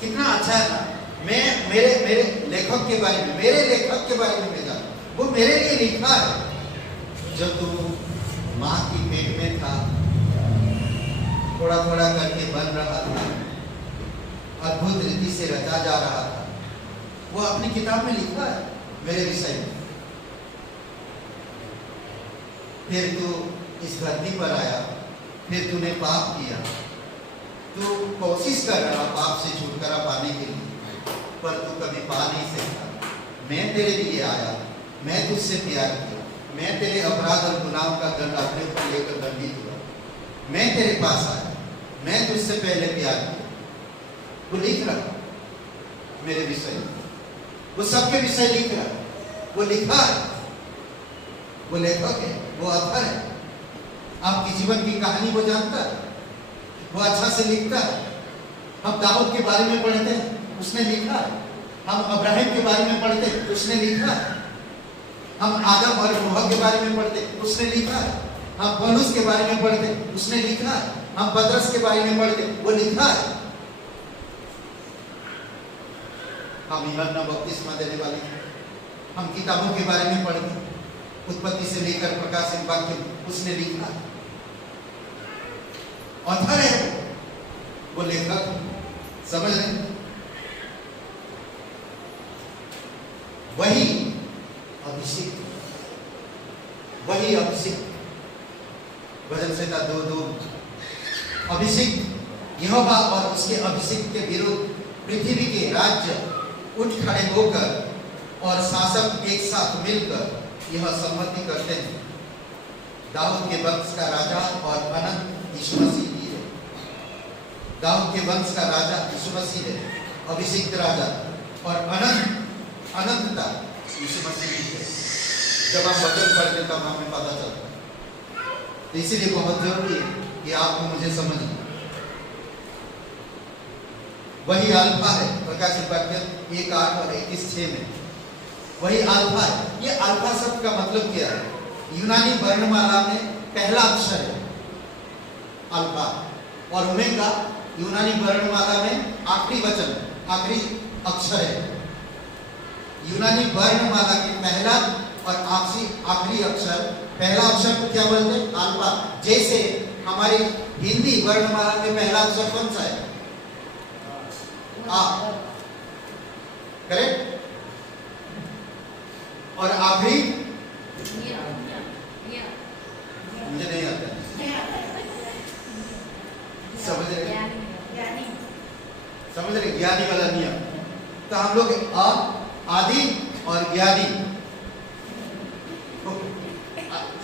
कितना अच्छा है ना। मैं मेरे लेखक के बारे में, मैं जानता, वो मेरे लिए लिखा है। जब तू माँ की पेट में था, थोड़ा थोड़ा करके बन रहा था, अद्भुत रीति से रचा जा रहा था, वो अपनी किताब में लिखा है मेरे विषय में। फिर तू इस धरती पर आया, फिर तूने पाप किया, तू कोशिश कर रहा पाप से छुटकारा पाने के लिए, पर तू कभी पा नहीं सकता। मैं तेरे लिए आया, मैं तुझसे प्यार किया, मैं तेरे अपराध और गुनाहों का दंड अपने ऊपर लेकर दंडित हुआ, मैं तेरे पास आया, मैं तुझसे पहले प्यार किया। वो लिख रहा मेरे विषय में, वो सबके विषय लिख रहा, वो लिखा है, वो लेखक है, वो ऑथर है। आपकी जीवन की कहानी वो जानता है, वो अच्छा से लिखता है। हम दाऊद के बारे में पढ़ते हैं, उसने लिखा है। हम अब्राहम के बारे में पढ़ते हैं, उसने लिखा है। हम आदम और नूह के बारे में पढ़ते, उसने लिखा है। हम पौलुस के बारे में पढ़ते, उसने लिखा है। हम पतरस के बारे में पढ़ते, वो लिखा है। हम यूहन्ना बपतिस्मा देने वाले, हम किताबों के बारे में पढ़ते, उत्पत्ति से लेकर प्रकाशन वाक्य, उसने लिखा है। ऑथर है वो लेखक, समझ रहे? वही अभिषेक, वही अभिषेक, भजन संहिता 2:2, अभिषेक यहोवा और उसके अभिषेक के विरुद्ध पृथ्वी के राज्य उठ खड़े होकर और शासक एक साथ मिलकर यह सम्मति करते हैं। दाऊद के वंश का राजा और अनंत यीशु मसीह ही है। दाऊद के वंश का राजा यीशु मसीह है, अभिषेक राजा, और अनंतता यीशु मसीह ही है। जब हम वचन पढ़ते तब हमें पता चलता है। तो इसीलिए बहुत जरूरी है कि आपको मुझे समझना। वही अल्फा है, प्रकाशित वाक्य 1:8 और 21:6 में वही अल्फा है। ये अल्फा शब्द का मतलब क्या है? यूनानी वर्णमाला में पहला अक्षर है अल्फा, और ओमेगा यूनानी वर्णमाला में आखिरी वचन, आखिरी अक्षर है। यूनानी वर्णमाला के पहला और आखिरी अक्षर, पहला अक्षर को क्या बोलते हैं? अल्फा। जैसे हमारी हिंदी वर्णमाला में पहला अक्षर कौन सा है? आ, करेक्ट? और आखिरी मुझे नहीं आता, समझ रहे? ज्ञानी वाला नियम। तो हम लोग आदि और ज्ञानी,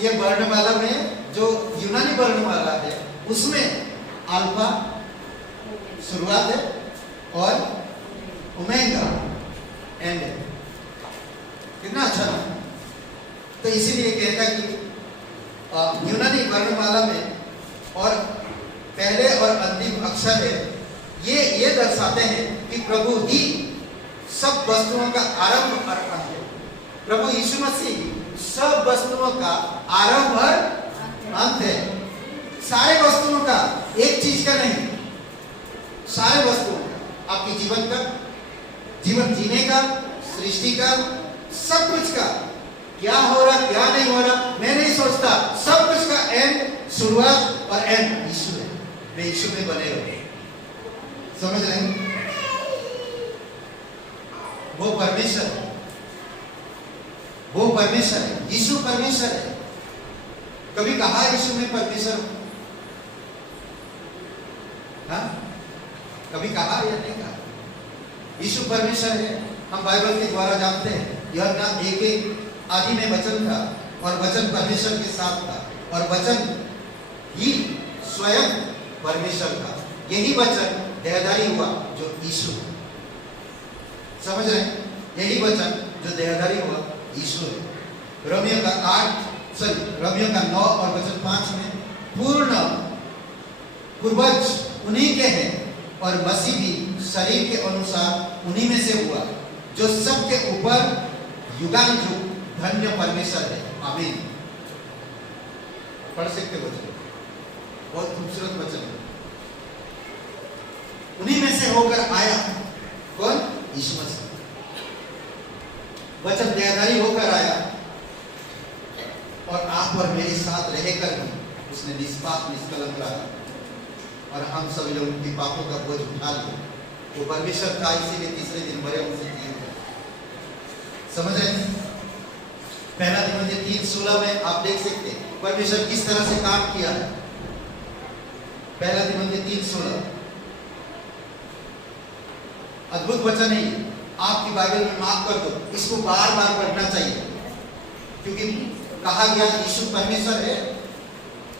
ये वर्णमाला में जो यूनानी वर्णमाला है उसमें अल्फा शुरुआत है और ओमेगा एंड है। कितना अच्छा नाम। तो इसीलिए कहता है कि यूनानी वर्णमाला में और पहले और अंतिम अक्षर है, ये दर्शाते हैं कि प्रभु ही सब वस्तुओं का आरंभ और अंत है। प्रभु यीशु मसीह सब वस्तुओं का आरंभ और अंत है। सारे वस्तुओं का, एक चीज का नहीं, सारे वस्तुओं का, आपके जीवन का, जीवन जीने का, सृष्टि का, सब कुछ का, क्या हो रहा क्या नहीं हो रहा मैं नहीं सोचता, सब कुछ का एंड, शुरुआत और एंड यीशु है। मैं यीशु में बने रहो। समझ रहे हैं? वो परमेश्वर है, वो परमेश्वर है, यीशु परमेश्वर है। कभी कहा यीशु में परमेश्वर? हाँ, कभी कहा या नहीं कहा? यीशु परमेश्वर है। हम बाइबल के द्वारा जानते हैं, यह नाम एक आदि में वचन था और वचन परमेश्वर के साथ था और वचन ही स्वयं परमेश्वर था। यही वचन देहधारी हुआ जो यीशु है। समझ रहे हैं? यही वचन जो देहधारी हुआ यीशु है। रोमियो का 9 और वचन 5 में पूर्ण पूर्वज उन्हीं के हैं और मसीह भी शरीर के अनुसार उन्हीं में से हुआ, जो सबके ऊपर युगानुयुग धन्य परमेश्वर है। आमीन। पढ़ सकते वचन, बहुत खूबसूरत वचन है। उन्हीं में से होकर आया कौन? यीशु मसीह। वचन देहधारी होकर आया और आप और मेरे साथ रहकर भी उसने निष्पाप निष्कलंक रहा और हम सभी लोगों के पापों का बोझ उठा लिया। वो परमेश्वर था, इसीलिए तीसरे दिन मरे उनसे जी उठा। समझ रहे हैं? पहला तिमोथी 3:16 में आप देख सकते हैं परमेश्वर किस तरह से काम किया है। पहला तिमोथी 3:16 अद्भुत वचन है। आपकी बाइबल में मार्क कर दो, इसको बार बार पढ़ना चाहिए, क्योंकि कहा गया यीशु परमेश्वर है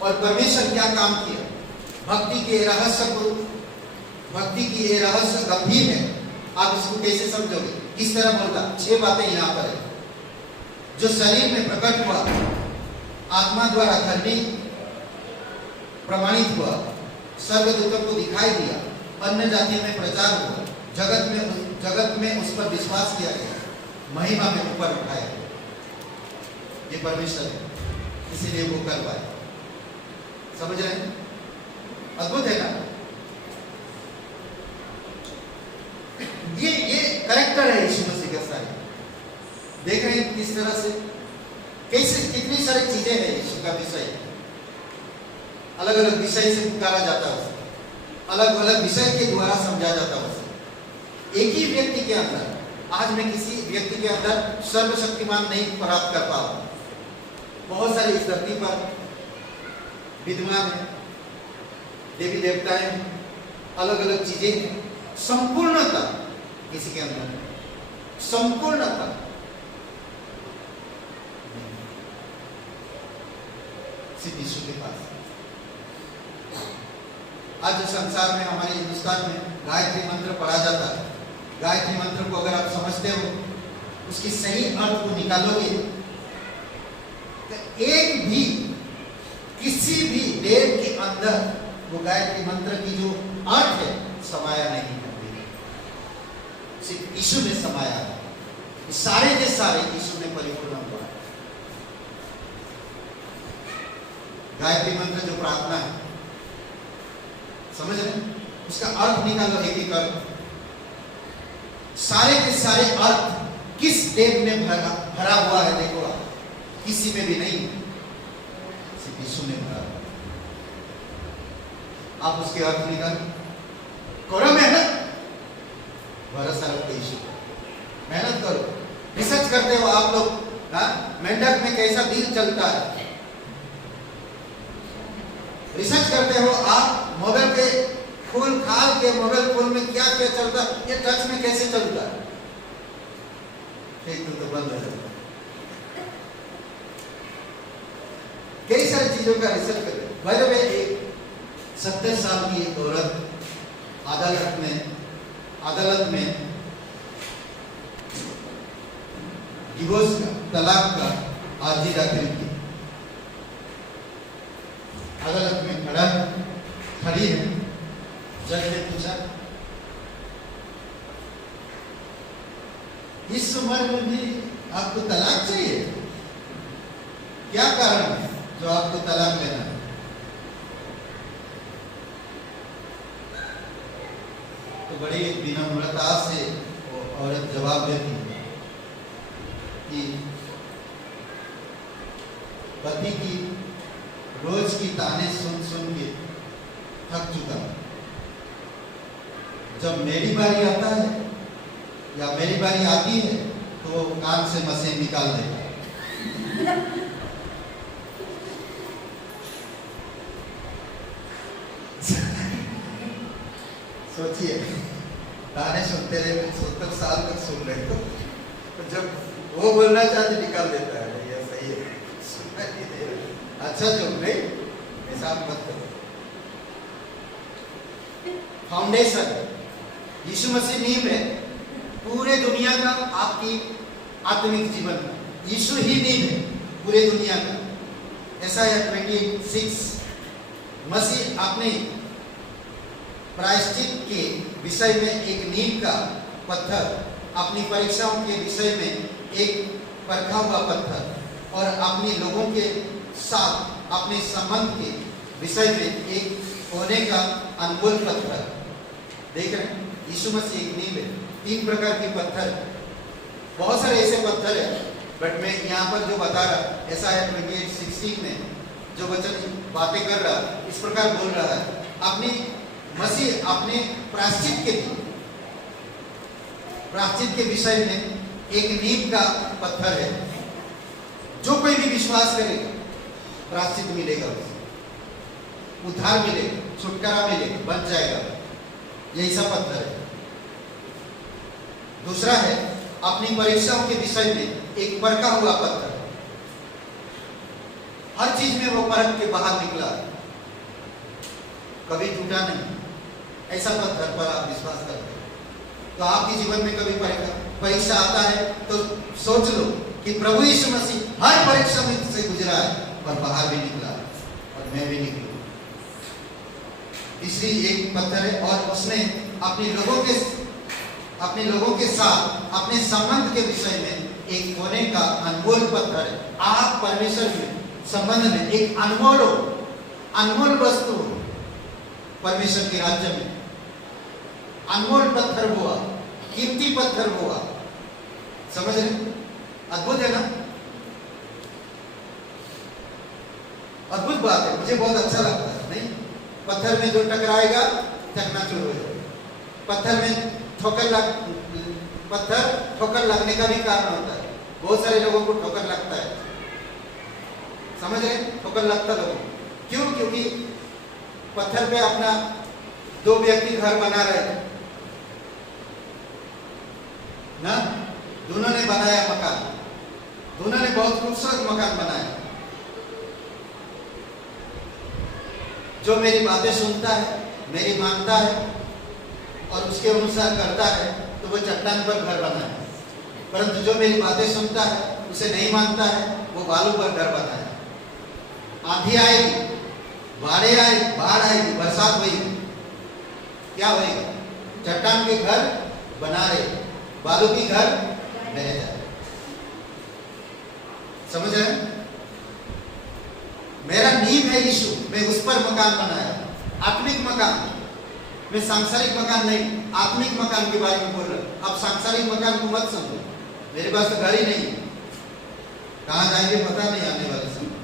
और परमेश्वर क्या काम किया। भक्ति के रहस्य गंभीर है। आप इसको कैसे समझोगे? किस तरह बोलता? 6 बातें यहाँ पर है। जो शरीर में प्रकट हुआ, आत्मा द्वारा धर्मी प्रमाणित हुआ, सर्वदूतों को दिखाई दिया, अन्य जातियों में प्रचार हुआ, जगत में उस पर विश्वास किया गया, महिमा में ऊपर उठाया गया। ये परमेश्वर है, इसीलिए वो कर पाए। समझ रहे हैं? अद्भुत है ना? ये कैरेक्टर है यीशु मसीह का सारे। देख रहे हैं किस तरह से, कैसे कितनी सारी चीजें हैं यीशु का विषय, अलग अलग विषय से पुकारा जाता है, अलग अलग विषय के द्वारा समझा जाता है। एक ही व्यक्ति के अंदर, आज मैं किसी व्यक्ति के अंदर सर्वशक्तिमान नहीं प्राप्त कर पाऊंगा। बहुत सारे इस धरती पर विद्यमान है, देवी देवता है, अलग अलग चीजें हैं। संपूर्णता किसी के अंदर, संपूर्णता सिर्फ यीशु के पास। आज संसार में, हमारे हिंदुस्तान में गायत्री मंत्र पढ़ा जाता है। गायत्री मंत्र को अगर आप समझते हो, उसकी सही अर्थ को निकालोगे, तो एक भी किसी भी देव के अंदर वो गायत्री मंत्र की जो अर्थ है समाया नहीं है, सिर्फ यीशु में समाया है। सारे के सारे यीशु में परिपूर्ण हुआ है। गायत्री मंत्र जो प्रार्थना है, समझ रहे? उसका अर्थ निकालो, एक एक अर्थ, सारे के सारे अर्थ किस देव में भरा हुआ है। देखो आप, किसी में भी नहीं, सिर्फ यीशु में भरा हुआ। आप उसके अर्थ निकालो, करो मेहनत, भरोसा रखो यीशु, मेहनत करो। रिसर्च करते हो आप लोग, मेंढक में कैसा दिल चलता है, रिसर्च करते हो आप। मोबाइल के फूल खाल के मोबाइल फोन में क्या क्या चलता है, ये टच में कैसे चलता है, एक तो बंद हो जाता है। कई सारी चीजों का रिसर्च करते। बाय द वे, एक 70 साल की एक औरत अदालत में डिवोर्स का, तलाक का अर्जी दाखिल की। अदालत में खड़ी है। जज ने पूछा, इस उम्र में भी आपको तलाक चाहिए, क्या कारण है जो आपको तलाक लेना है? तो बड़ी विनम्रता से वो औरत जवाब देती है कि पति की रोज की ताने सुन सुन के थक चुका। जब मेरी बारी आता है या मेरी बारी आती है तो वो कान से मशीन निकाल देता है। सोचिए, ताने सुनते रहे, 70 साल तक सुन रहे हो, तो जब वो बोलना चाहते निकाल देता है। ये सही है, सुनना नहीं दे रहे। अच्छा जो नहीं, ऐसा मत करो। फाउंडेशन यीशु मसीह नींव है पूरे दुनिया का, आपकी आत्मिक जीवन का। यीशु ही नींव है पूरे दुनिया का। ऐसा है 26 मसीह अपने प्रायश्चित के विषय में एक नींव का पत्थर, अपनी परीक्षाओं के विषय में एक परखा हुआ पत्थर और अपने लोगों के साथ अपने संबंध के विषय में एक होने का अनमोल पत्थर। देख रहे हैं, यीशु मसीह एक नींव है। 3 प्रकार के पत्थर, बहुत सारे ऐसे पत्थर है, बट मैं यहाँ पर जो बता रहा ऐसा है 28:16 में जो वचन बातें कर रहा इस प्रकार बोल रहा है, अपनी मसीह अपने प्रायश्चित के लिए, प्रायश्चित के विषय में एक नींव का पत्थर है। जो कोई भी विश्वास करेगा प्रायश्चित मिलेगा, उसे उद्धार मिलेगा, छुटकारा मिलेगा, बच जाएगा। यही सा पत्थर है। दूसरा है अपनी परीक्षाओं के विषय में एक परखा हुआ पत्थर। हर चीज में वो परख के बाहर निकला, कभी टूटा नहीं। ऐसा पत्थर पर आप विश्वास करते हैं तो आपके जीवन में कभी परीक्षा आता है तो सोच लो कि प्रभु यीशु मसीह हर परीक्षा में से गुजरा है और बाहर भी निकला और मैं भी निकलूं। तीसरी एक पत्थर है और उसने अपने लोगों के साथ अपने संबंध के विषय में एक होने का अनमोल पत्थर है। आप परमेश्वर में संबंध में एक अनमोल वस्तु हो। परमेश्वर के राज्य में अनमोल पत्थर हुआ, कीमती पत्थर हुआ। समझ रहे? अद्भुत है ना? अद्भुत बात है, मुझे बहुत अच्छा लगता है। नहीं, पत्थर में जो टकराएगा चकनाचूर हो जाएगा। पत्थर ठोकर लगने का भी कारण होता है। बहुत सारे लोगों को ठोकर लगता है, समझ रहे? ठोकर लगता लोगों को क्यों? क्योंकि पत्थर पे अपना 2 व्यक्ति घर बना रहे थे ना, दोनों ने बनाया मकान, दोनों ने बहुत खूबसूरत मकान बनाया। जो मेरी बातें सुनता है, मेरी मानता है और उसके अनुसार करता है तो वो चट्टान पर घर बनाए, परंतु जो मेरी बातें सुनता है उसे नहीं मानता है वो बालू पर घर बनाए। आंधी आएगी, बाढ़ आएगी, बरसात होगी, क्या होगा? चट्टान के घर बना रहे, बालू की घर बह जाए। समझ रहे हैं? मेरा नींव है यीशु, मैं उस पर मकान बनाया, आत्मिक मकान। मैं सांसारिक मकान नहीं, आत्मिक मकान के बारे में बोल रहा। अब सांसारिक मकान को मत समझो, मेरे पास तो घर ही नहीं है, कहाँ जाएंगे पता नहीं आने वाले समय।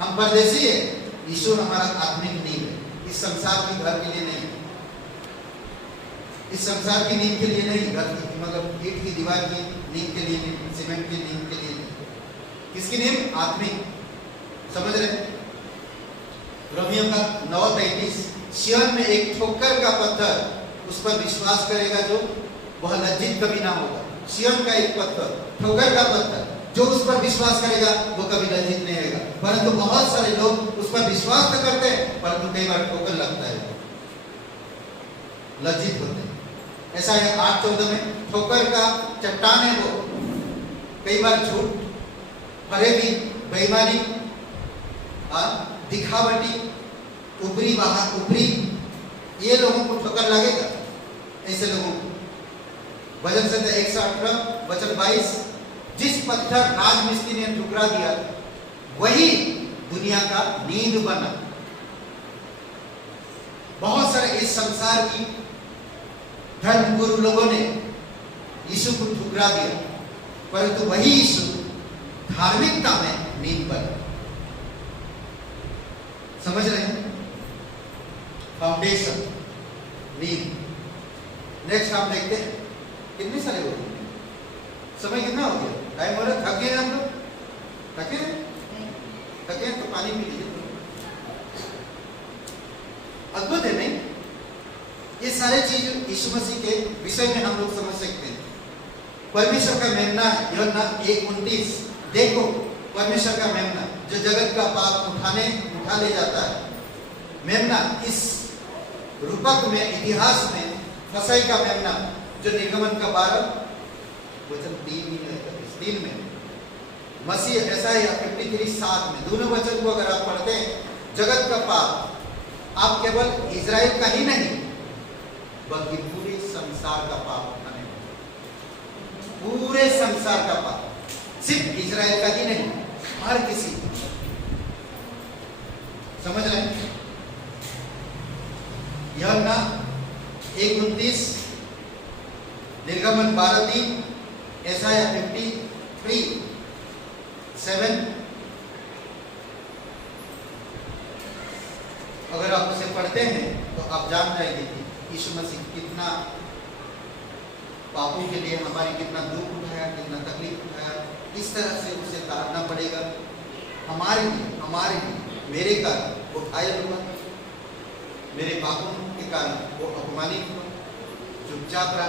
हम परदेसी है, यीशु हमारा आत्मिक नींव है। इस संसार के घर के लिए नहीं, इस संसार की नींव के लिए नहीं, घर की मतलब ईंट की दीवार की नींव के लिए नहीं, सीमेंट की नींव के लिए नहीं। किसकी नींव? आत्मिक। समझ रहे? रोमियो का 9:33, सिय्योन में एक ठोकर का पत्थर, उस पर विश्वास करेगा जो वह लज्जित कभी ना होगा। सिय्योन का एक पत्थर, ठोकर का पत्थर, जो उस पर विश्वास करेगा वो कभी लज्जित नहीं होगा। परंतु बहुत सारे लोग उस पर विश्वास तो करते हैं परंतु कई बार ठोकर लगता है, लज्जित होते हैं। ऐसा है 8:14 में, ठोकर का चट्टान है वो, कई बार झूठ, फरेबी, बेईमानी, दिखावटी, ऊपरी, ये लोगों को ठोकर लगेगा। ऐसे लोगों को भजन संहिता 118 वचन 22, जिस पत्थर राजमिस्त्री ने ठुकरा दिया वही दुनिया का नींव बना। बहुत सारे इस संसार की धर्म गुरु लोगों ने यीशु को ठुकरा दिया, परंतु वही यीशु धार्मिकता में नींव बना। समझ रहे हैं? फाउंडेशन, नींव। नेक्स्ट आप देखते हैं, कितने सारे हो गए? समय कितना हो गया? टाइम हो रहा है? थक गए हम लोग? थके तो पानी पी लीजिए। अद्भुत है नहीं? ये सारे चीज यीशु मसीह के विषय में हम लोग समझ सकते हैं। परमेश्वर का मेमना, यूहन्ना 1:29, देखो परमेश्वर का मेमना जो जगत का पाप उठा ले जाता है। मेमना इस रूपक में, इतिहास में फसाई का मेमना जो निर्गमन का 12 वचन 3 में मसीह, ऐसा है 53:7 में, दोनों वचन को अगर आप पढ़ते हैं, जगत का पाप आप केवल इजराइल का ही नहीं बल्कि पूरे संसार का पाप उठाने वाला, पूरे संसार का पाप, सिर्फ इजराइल का ही नहीं, हर किसी, समझ रहे हैं? यह ना 1:29, निर्गमन 12:3, यशायाह 53:7। अगर आप उसे पढ़ते हैं तो आप जान जाएंगे कि यीशु मसीह कितना पापों के लिए हमारी कितना दुख उठाया, कितना तकलीफ उठाया। इस तरह से उसे तारना पड़ेगा हमारे लिए, मेरे कारण वो घायल हुआ, मेरे पापों के कारण वो अपमानित हुआ, चुपचाप रहा,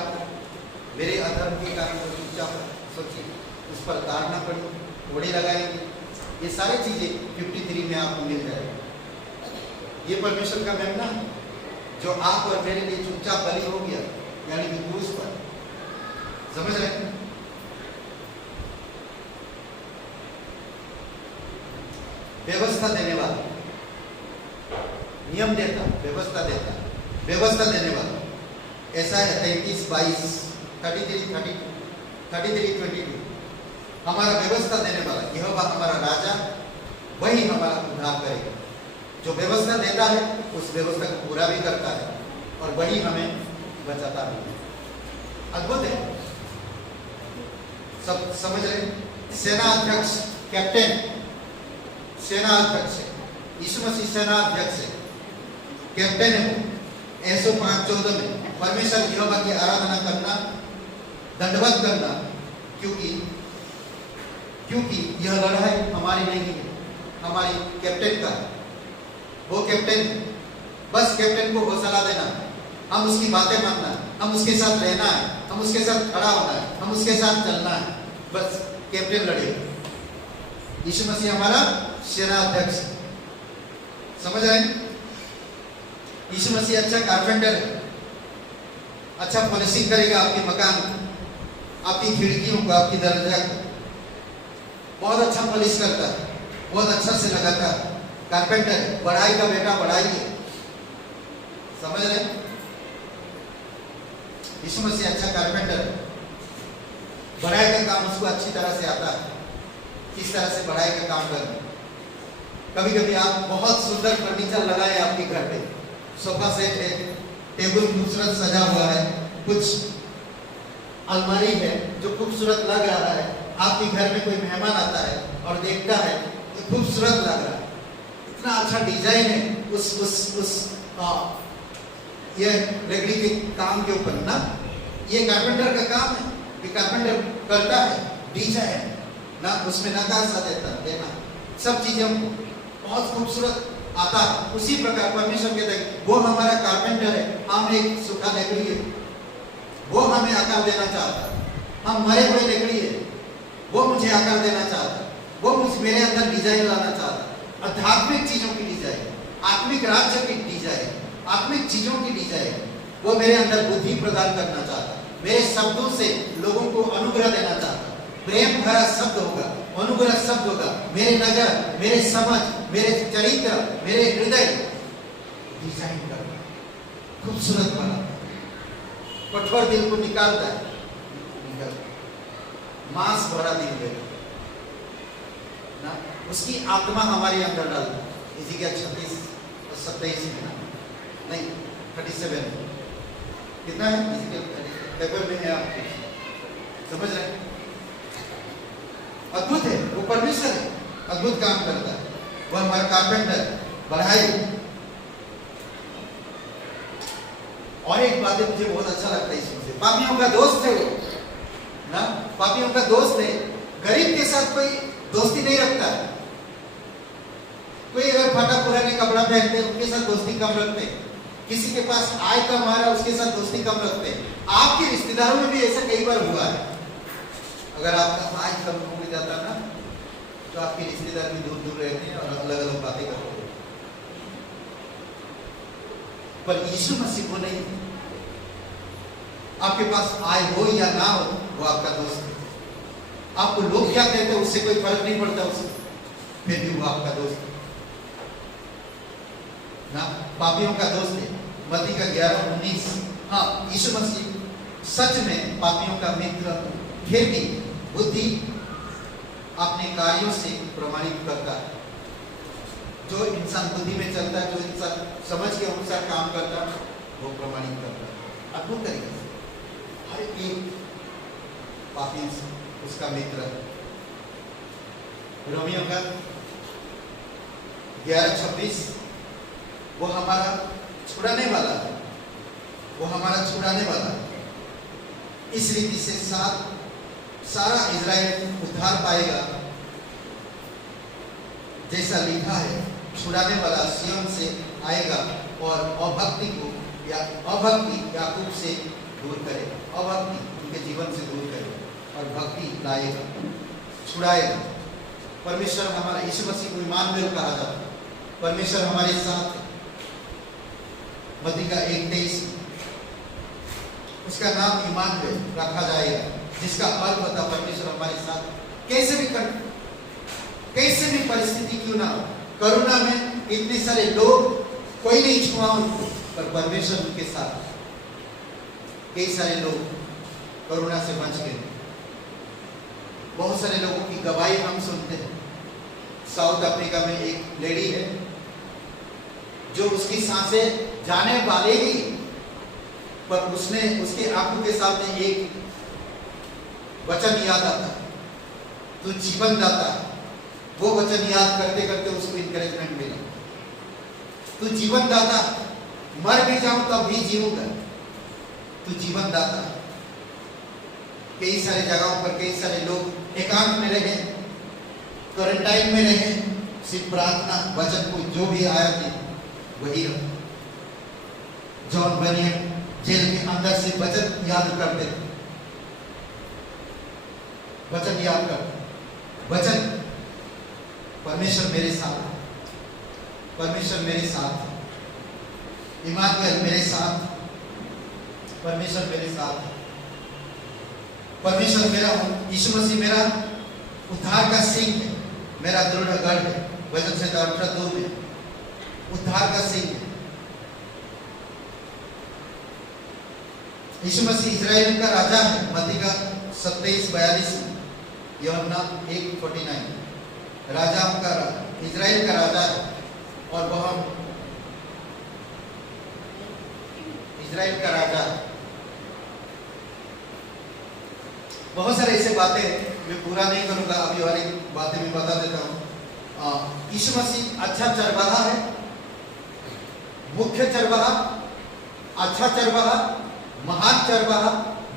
मेरे अधर्म के कारण वो चुपचाप रहा। सोचिए, उस पर तारना पड़ी, घोड़े लगाएंगे, ये सारी चीजें 53 में आपको मिल जाएगी। ये परमेश्वर का मेमना जो आप और मेरे लिए चुपचाप बलि हो गया, यानी कि क्रूस पर, समझ रहे हैं? व्यवस्था देने वाला, नियम देता, व्यवस्था देता, व्यवस्था देने वाला, ऐसा है 33:22, 33:22, हमारा व्यवस्था देने वाला यहोवा हमारा राजा, वही हमारा उद्धार करेगा। जो व्यवस्था देता है उस व्यवस्था को पूरा भी करता है और वही हमें बचाता भी है। अद्भुत है, सब समझ रहे? सेना अध्यक्ष, कैप्टन, सेना अध्यक्ष है यीशु मसीह, सेना अध्यक्ष है, कैप्टन है। 105:14 में परमेश्वर यहोवा की आराधना करना, दंडवत करना, क्योंकि यह लड़ाई हमारी नहीं है, हमारी कैप्टन का। वो कैप्टन, बस कैप्टन को हौसला देना, हम उसकी बातें मानना, हम उसके साथ रहना है, हम उसके साथ खड़ा होना है, हम उसके साथ चलना है, बस कैप्टन लड़े। यीशु मसीह हमारा सेना अध्यक्ष, समझ रहे हैं? यीशु मसीह अच्छा कारपेंटर है, अच्छा पॉलिशिंग करेगा आपके मकान, आपकी खिड़कियों को, आपकी दरवाजा को, बहुत अच्छा पॉलिश करता है, बहुत अच्छा से लगाता है। कारपेंटर, बढ़ाई का बेटा बढ़ाई है, समझ रहे? यीशु मसीह अच्छा कारपेंटर है, बढ़ाई का काम उसको अच्छी तरह से आता है, किस तरह से बढ़ाई का काम करना। कभी कभी आप बहुत सुंदर फर्नीचर लगाए आपके घर पे, सोफा सेट है, टेबल खूबसूरत सजा हुआ है, कुछ अलमारी है जो खूबसूरत लग रहा है, आपके घर में कोई मेहमान आता है और देखता है तो खूबसूरत लग रहा है, इतना अच्छा डिजाइन है उस ये लकड़ी के काम के ऊपर ना। ये कारपेंटर का काम है, ये कारपेंटर करता है, डिजाइन ना, उसमें नकाशा देना, सब चीजें बहुत खूबसूरत आता है। उसी प्रकार परमेश्वर कहते हैं वो हमारा कारपेंटर है, हम एक सूखा लकड़ी है, वो हमें आकार देना चाहता है। हम मरे हुए लकड़ी है, वो मुझे आकार देना चाहता है, वो मुझे मेरे अंदर डिजाइन लाना चाहता है, आध्यात्मिक चीजों की डिजाइन, आत्मिक राज्य की डिजाइन, आत्मिक चीजों की डिजाइन, वो मेरे अंदर बुद्धि प्रदान करना चाहता है, मेरे शब्दों से लोगों को अनुग्रह देना चाहता है, प्रेम भरा शब्द होगा, अनुग्रह शब्द होगा, मेरे नजर, मेरे समझ, मेरे चरित्र, मेरे हृदय डिजाइन करना, खूबसूरत बना, कठोर दिल को निकालता है, मांस भरा दिल देगा ना, उसकी आत्मा हमारे अंदर डालता है। इसी के 36 और 27 में ना, नहीं 37 कितना है, इसी के पेपर में है, आप समझ रहे हैं? अद्भुत है, वो परमेश्वर है, अद्भुत काम करता है, वो हमारा कारपेंटर, बढ़ाई। और एक बात मुझे बहुत अच्छा लगता है इसमें से, पापियों का दोस्त है वो ना, पापियों का दोस्त है, गरीब के साथ कोई दोस्ती नहीं रखता है। कोई अगर फटा पुराने कपड़ा पहनते उनके साथ दोस्ती कम रखते, किसी के पास आय कम आ रहा उसके साथ दोस्ती कम रखते। आपके रिश्तेदारों में भी ऐसा कई बार हुआ है। अगर आपका आय कम हो जाता ना तो आपके रिश्तेदार भी दूर दूर रहते हैं और अलग अलग बातें करते हैं, पर यीशु मसीह को नहीं। आपके पास आय हो या ना हो वो आपका दोस्त है। आपको लोग क्या कहते हैं उससे कोई फर्क नहीं पड़ता उससे, फिर भी वो आपका दोस्त है ना। पापियों का दोस्त है। मत्ती का 11:19 हाँ, यीशु मसीह सच में पापियों का मित्र, फिर भी बुद्धि अपने कार्यों से प्रमाणित करता है। जो इंसान बुद्धि में चलता है, जो इंसान समझ के अनुसार काम करता है, वो प्रमाणित करता है अद्भुत तरीके से। हर एक पापी उसका मित्र है। रोमियो का 11:26 वो हमारा छुड़ाने वाला है, वो हमारा छुड़ाने वाला है। इस रीति से सारा इजराइल उद्धार पाएगा, जैसा लिखा है, छुड़ाने वाला सिय्योन से आएगा और अभक्ति याकूब से दूर करेगा। अभक्ति उनके जीवन से दूर करेगा और भक्ति लाएगा, छुड़ाएगा। परमेश्वर हमारा, यीशु मसीह को इम्मानुएल कहा जाता है, परमेश्वर हमारे साथ है। मत्ती का 1:23 उसका नाम इम्मानुएल रखा जाएगा, जिसका अर्थ होता है परमेश्वर हमारे साथ। कैसे भी परिस्थिति क्यों ना हो, करुणा में इतने सारे लोग, कोई नहीं छुआ उनको, पर परमेश्वर उनके साथ। कई सारे लोग करुणा से बच गए। बहुत सारे लोगों की गवाही हम सुनते हैं। साउथ अफ्रीका में एक लेडी है जो उसकी सांसें जाने वाले ही, पर उसके आंखों के सामने एक वचन याद आता, तू जीवन दाता। वो वचन याद करते करते उसको इंकरेजमेंट मिला, तू जीवन दाता, मर भी जाऊं तब भी जीऊंगा, तू जीवन दाता। कई सारे जगहों पर कई सारे लोग एकांत में रहे, क्वारंटाइन में रहे, सिर्फ प्रार्थना वचन को जो भी आया थी वही रहा। जॉन बनियन जेल के अंदर से वचन याद करते थे, वचन याद करते, वचन परमेश्वर मेरे साथ, परमेश्वर मेरे साथ, इम्मानुएल मेरे साथ, परमेश्वर मेरे साथ, परमेश्वर मेरा, यीशु मसीह मेरा उद्धार का सिंह है, मेरा दृढ़ गढ़ है। वचन से 18:2 में उद्धार का सिंह है। यीशु मसीह इजराइल का राजा है। मत्ती का 27:42 में, यूहन्ना 1:49 राजाओं का, इजराइल का राजा है और वह इजराइल का राजा है। बहुत सारे ऐसे बातें मैं पूरा नहीं करूंगा, अभी वाली बातें मैं बता देता हूँ। यीशु मसीह अच्छा चरवाहा है, मुख्य चरवाहा, अच्छा चरवाहा, महान चरवाहा,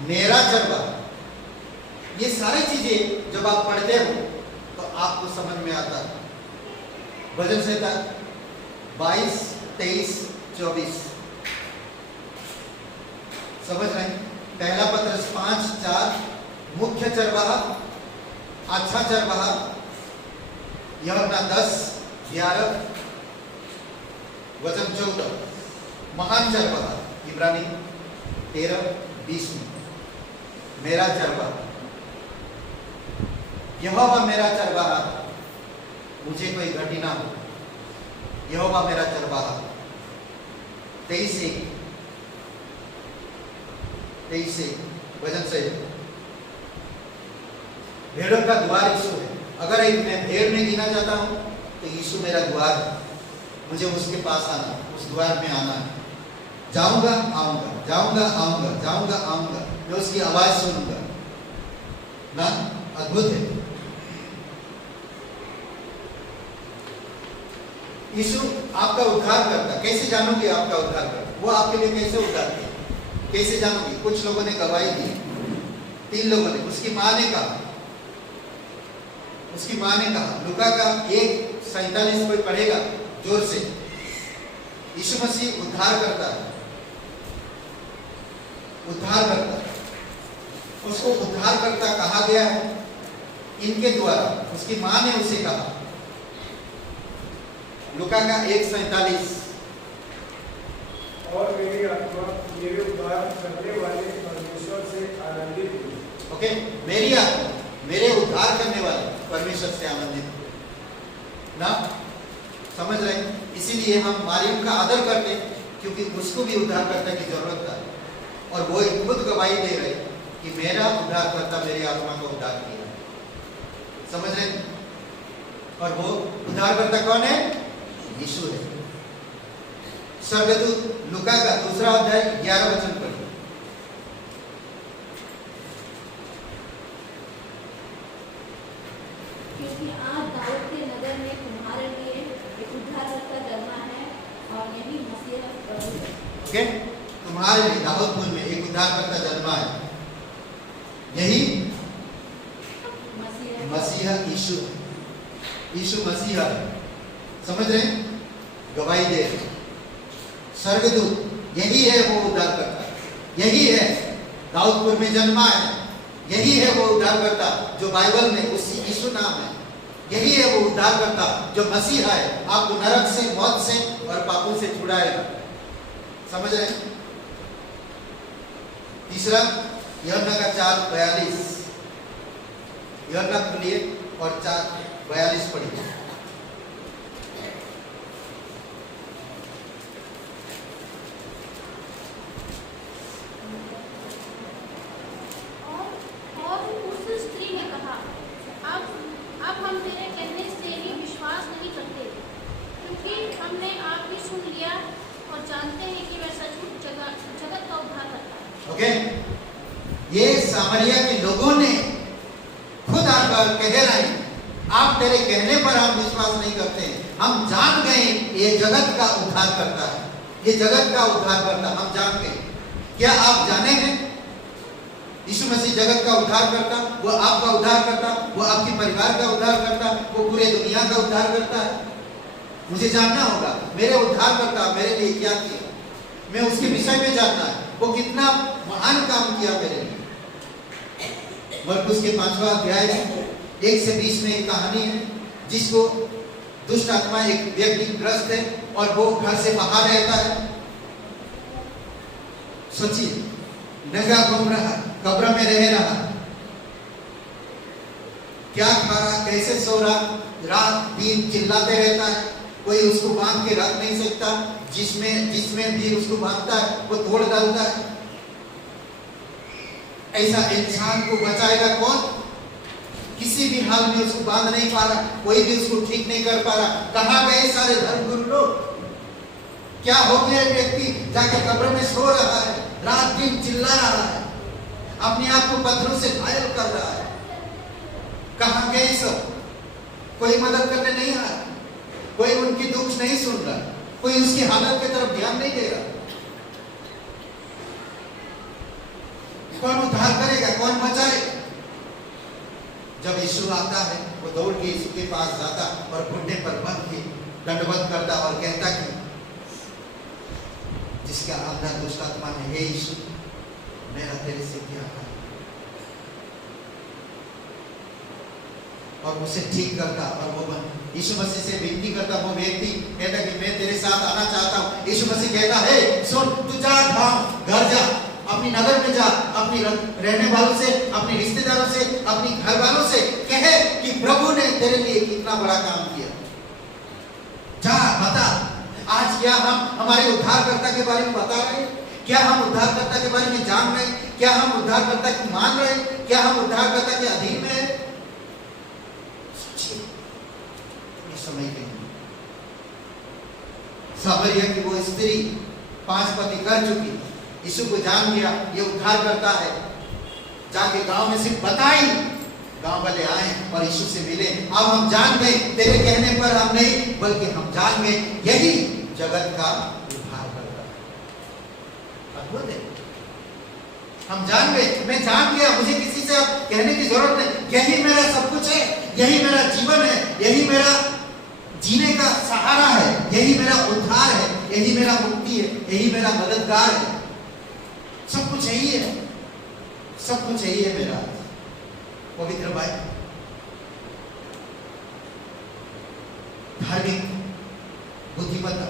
मेरा चरवाहा। ये सारी चीजें जब आप पढ़ते हो तो आपको समझ में आता है। भजन संहिता 22, 23, 24 समझ रहे हैं। पहला पत्रस 5:4 मुख्य चरवाहा, अच्छा चरवाहा। यूहन्ना 10:11 वचन 14 महान चरवाहा। इब्रानी 13:20 में मेरा चरवाहा। यहोवा मेरा चरवाहा, मुझे कोई घटी ना हो। यहोवा मेरा चरवाहा। 23:1 वचन से भेड़ों का द्वार यीशु है। अगर मैं भेड़ में गिना जाता हूं तो यीशु मेरा द्वार है। मुझे उसके पास आना, उस द्वार में आना है। जाऊंगा आऊंगा, जाऊंगा आऊंगा, जाऊंगा आऊंगा, मैं उसकी आवाज सुनूंगा ना। अद्भुत है। यीशु आपका उद्धार करता। कैसे जानोगे आपका उद्धार करता? वो आपके लिए कैसे उद्धार किया, कैसे जानोगे? कुछ लोगों ने गवाही दी, 3 लोगों ने। उसकी माँ ने कहा, लूका का 1:47 कोई पढ़ेगा जोर से। यीशु मसीह उद्धार करता है, उद्धार करता है। उसको उद्धार करता कहा गया है इनके द्वारा। उसकी माँ ने उसे कहा, लूका का 1:47 और मेरी आत्मा मेरे उद्धार करने वाले परमेश्वर से आनंदित हुई। ओके, मेरी आत्मा मेरे उद्धार करने वाले परमेश्वर से आनंदित ना। समझ रहे? इसीलिए हम मारियम का आदर करते, क्योंकि उसको भी उद्धार करने की जरूरत था। और वो खुद गवाही दे रहे कि मेरा उद्धारकर्ता मेरी आत्मा को उद्धार किया। समझ रहे हैं? और वो उद्धारकर्ता कौन है? यीशु है। स्वर्गदूत लूका का 2 अध्याय 11 वचन पढ़िए। क्योंकि आज दाऊद के नगर में तुम्हारे लिए एक उद्धारकर्ता जन्मा है और यही मसीह प्रभु है। ओके, तुम्हारे लिए दाऊदपुर में एक उद्धारकर्ता जन्मा है, यही मसीहा यीशु, यीशु मसीहा। समझ रहे हैं? गवाही दे रहे। स्वर्गदूत यही है वो उद्धारकर्ता, यही है दाऊदपुर में जन्मा है, यही है वो उद्धारकर्ता जो बाइबल में उसी यीशु नाम है, यही है वो उद्धारकर्ता जो मसीहा है, आपको नरक से, मौत से और पापों से छुड़ाएगा। समझ रहे हैं? तीसरा यूहन्ना का 4:42, यूहन्ना खोलिए और 4:42 पढ़िए। और उस स्त्री ने कहा, अब हम तेरे कहने से भी विश्वास नहीं करते, क्योंकि हमने आप भी सुन लिया और जानते हैं कि वह सचमुच जगत का उद्धार करता है। ओके, ये सामरिया के लोगों ने खुद आकर कह रहे हैं, आप तेरे कहने पर हम विश्वास नहीं करते, हम जान गए ये जगत का उद्धार करता है, ये जगत का उद्धार करता, हम जान गए। क्या आप जाने हैं यीशु मसीह जगत का उद्धार करता, वो आपका उद्धार करता, वो आपके परिवार का उद्धार करता, वो पूरे दुनिया का उद्धार करता है? मुझे जानना होगा मेरे उद्धार करता मेरे लिए क्या किया, मैं उसके विषय में जानना है, वो कितना महान काम किया मेरे लिए। मरकुस के 5वां अध्याय 1 से 20 में एक कहानी है, जिसको दुष्ट आत्मा, एक व्यक्ति ग्रस्त है और वो घर से बाहर रहता है। सोचिए, नंगा घूम रहा, कब्र में रह रहा, क्या खा रहा, कैसे सो रहा, रात दिन चिल्लाते रहता है, कोई उसको बांध के रख नहीं सकता, जिसमें भी उसको बांधता है वो तोड़ डालता है। ऐसा इंसान को बचाएगा कौन? किसी भी हाल में उसको बांध नहीं पा रहा, कोई भी उसको ठीक नहीं कर पा रहा। कहां गए सारे धर्मगुरु लोग? क्या हो गया व्यक्ति जाके कब्र में सो रहा है, रात दिन चिल्ला रहा है, अपने आप को पत्थरों से घायल कर रहा है। कहां गए सब? कोई मदद करने नहीं आया, कोई उनकी दुख नहीं सुन रहा, कोई उसकी हालत की तरफ ध्यान नहीं दे रहा। कौन उद्धार करेगा, कौन बचाएगा? जब यीशु आता है, वो दौड़ के यीशु के पास जाता और घुटने पर बंध के दंडवत करता और कहता कि जिसका अंदर दुष्ट आत्मा है, हे यीशु, मेरा तेरे से क्या है, और उसे ठीक करता। और वो यीशु मसीह से विनती करता, वो व्यक्ति कहता कि मैं तेरे साथ आना चाहता हूँ। यीशु मसीह कहता है, सुन, तू जा, घर जा, अपनी नगर में जा, अपनी रहने वालों से, अपने रिश्तेदारों से, अपनी घर वालों से कहे कि प्रभु ने तेरे लिए कितना बड़ा काम किया। जा, बता। आज क्या हम हमारे उद्धारकर्ता के बारे में बता रहे हैं? क्या हम उद्धारकर्ता के बारे में जान रहे हैं? क्या हम उद्धारकर्ता को मान रहे हैं? क्या हम उद्धारकर्ता के अधीन में हैं? सोचिए, इस समय के लिए सामरिया की वो स्त्री 5 पति कर चुकी, यीशु को जान गया ये उद्धार करता है, जाके गांव में सिर्फ बताई, गांव वाले आए और यीशु से मिले। अब हम जान गए, तेरे कहने पर हम नहीं, बल्कि हम जान गए यही जगत का उद्धार करता है। अद्भुत है, हम जान गए, मैं जान गया, मुझे किसी से अब कहने की जरूरत नहीं, यही मेरा सब कुछ है, यही मेरा जीवन है, यही मेरा जीने का सहारा है, यही मेरा उद्धार है, यही मेरा मुक्ति है, यही मेरा मददगार है, सब कुछ यही है, सब कुछ यही है मेरा। पवित्र बाइबल, धार्मिक, बुद्धिमत्ता,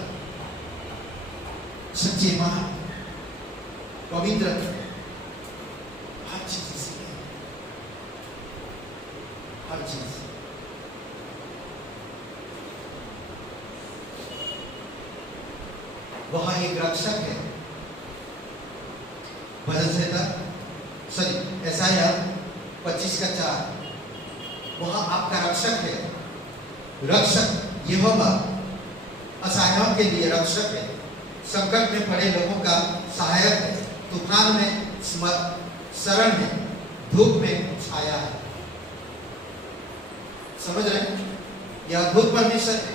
सच्चे महान, पवित्र, हर चीज इसमें है, हर चीज। वहां एक रक्षक है, भजन संहिता यशायाह 25:4, वहां आपका रक्षक है। रक्षक यहोवा असहायों के लिए रक्षक है, संकट में पड़े लोगों का सहायक है, तूफान में शरण है, धूप में छाया है। समझ रहे हैं? यह अद्भुत परमेश्वर है।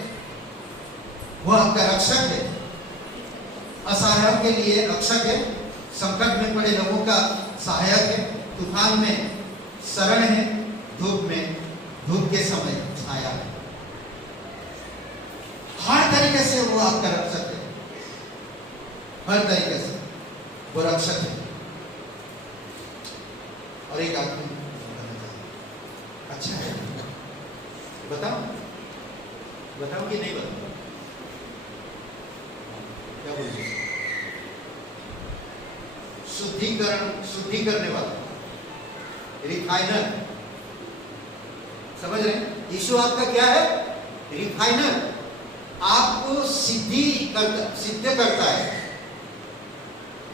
वो आपका रक्षक है, असहायों के लिए रक्षक है, संकट में पड़े लोगों का सहायक है, तूफान में शरण है, धूप के समय छाया है। हर तरीके से वो आपका रक्षक है, हर तरीके से वो रक्षक है। और एक आदमी अच्छा है, बताओ कि नहीं बताओ? क्या बोलते? शुद्धि करने वाला, रिफाइनर। समझ रहे हैं? यीशु आपका क्या है? रिफाइनर। आपको सिद्ध करता है,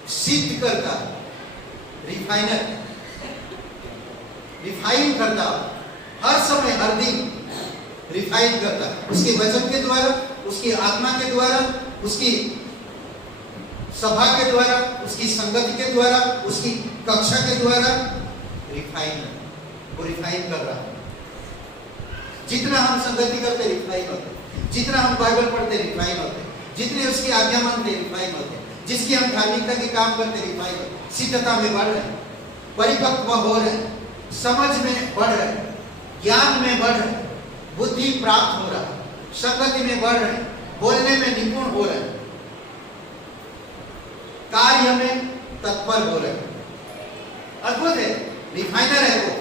सिद्ध करता है। रिफाइनर, रिफाइन करता, हर समय हर दिन रिफाइन करता, उसके वचन के द्वारा, उसकी आत्मा के द्वारा, उसकी सभा के द्वारा, उसकी संगति के द्वारा, उसकी कक्षा के द्वारा रिफाइन, वो रिफाइन कर रहा है। जितना हम संगति करते रिफाइन होते, जितना हम बाइबल पढ़ते रिफाइन होते, जितने उसकी आज्ञा मानते रिफाइन होते, जिसकी हम धार्मिकता के काम करते रिफाइन होते, सिद्धता में बढ़ रहे, परिपक्व हो रहे, समझ में बढ़ रहे, ज्ञान में बढ़ रहे, बुद्धि प्राप्त हो रहा, संगति में बढ़ रहे, बोलने में निपुण हो रहे, कार्य में तत्पर हो रहे। अद्भुत है, रिफाइनर है वो।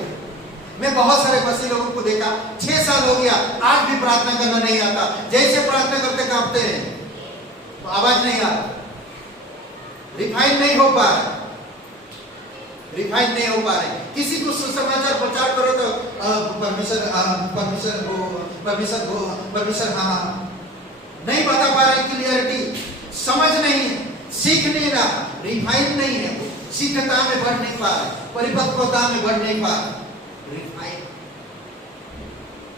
मैं बहुत सारे मसीह लोगों को देखा, 6 साल हो गया, आज भी प्रार्थना करना नहीं आता, जैसे प्रार्थना करते कांपते हैं, आवाज नहीं आता, रिफाइन नहीं हो पा रहा, रिफाइन नहीं हो पा रहे। किसी को सुसमाचार प्रचार करो तो परमेश्वर हाँ नहीं बता पा रहे, क्लियरिटी समझ नहीं, सीख नहीं रहा, रिफाइन नहीं है, सिद्धता में बढ़ नहीं पा रहा, परिपक्वता में बढ़ नहीं पा रहा। रिफाइन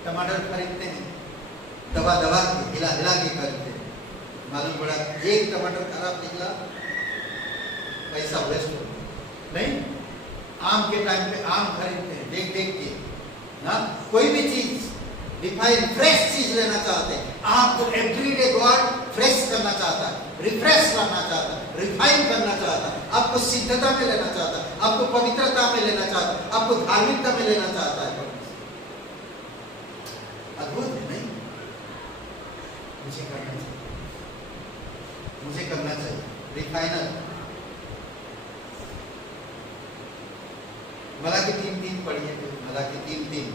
टमाटर खरीदते हैं, दबा के हिला के खरीदते हैं, मालूम पड़ा एक टमाटर खराब निकला, पैसा वेस्ट हो नहीं। आम के टाइम पे आम खरीदते हैं देख के ना, कोई भी चीज रिफाइन फ्रेश चीज लेना चाहते हैं, आपको एवरीडे गॉड फ्रेश करना चाहता है, रिफ्रेश करना चाहता है, रिफाइन करना चाहता है, आपको सिद्धता में लेना चाहता है, आपको पवित्रता में लेना चाहता है, आपको धार्मिकता में लेना चाहता है। अद्भुत है नहीं? मुझे करना चाहिए रिफाइनर। मलाकी 3:3 पढ़िए, मलाकी 3:3।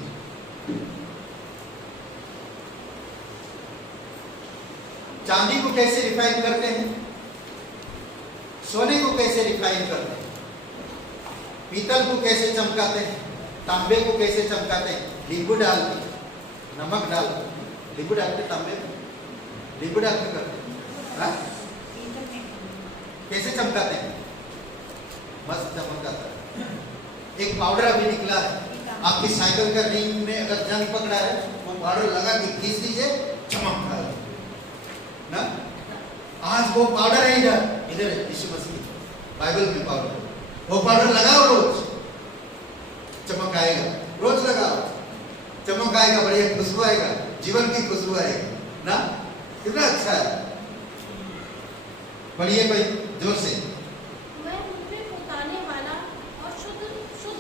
चांदी को कैसे रिफाइन करते हैं, सोने को कैसे रिफाइन करते हैं, पीतल को कैसे चमकाते हैं, तांबे को कैसे चमकाते हैं? नींबू डाल के, नमक डाल के, नींबू डाल के तांबे में नींबू डाल के करते हैं। कैसे चमकाते हैं? मस्त चमकाता है। एक पाउडर अभी निकला है, आपकी साइकिल का रिंग में अगर जंग पकड़ा है, वो पाउडर लगा के खींच दीजिए, चमकता है ना। आज वो पाउडर है, इधर यीशु मसीह बाइबल में पाउडर, वो पाउडर लगाओ, रोज चमक आएगा, रोज लगाओ, चमक आएगा, बढ़िया खुशबू आएगा, जीवन की खुशबू आएगी ना। कितना अच्छा है, बढ़िए कोई जोर से। वह मुझे उतारने वाला और शुद्ध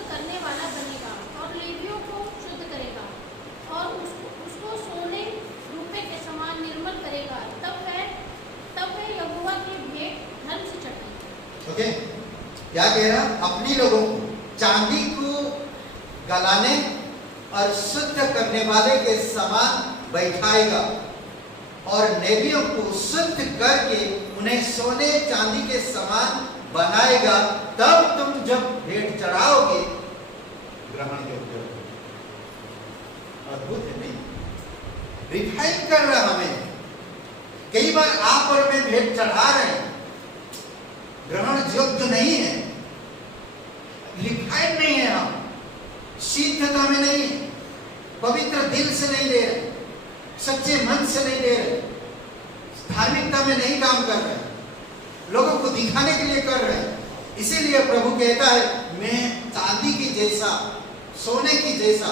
करने वाला बनेगा और लेवियों को शुद्ध करेगा और उसको सोने रुपए के समान निर्मल करेगा। तब है यहोवा की भेंट धर्म से चढ़ेगी। ओके, क्या कह रहा? अपनी लोगों को चांदी को गलाने और शुद्ध करने वाले के समान बैठाएगा और लेवियों को शुद्ध करके उन्हें सोने चांदी के समान बनाएगा। तब तुम जब भेंट चढ़ाओगे ग्रहण योग्य होगे। अद्भुत है नहीं? रिफाइन कर रहा हमें। कई बार आप और मैं भेंट चढ़ा रहे हैं, ग्रहण योग्य नहीं है, शुद्धता में नहीं है, पवित्र दिल से नहीं दे रहे, सच्चे मन से नहीं दे रहे, धार्मिकता में नहीं काम कर रहे, लोगों को दिखाने के लिए कर रहे हैं। इसीलिए प्रभु कहता है मैं चांदी की जैसा, सोने की जैसा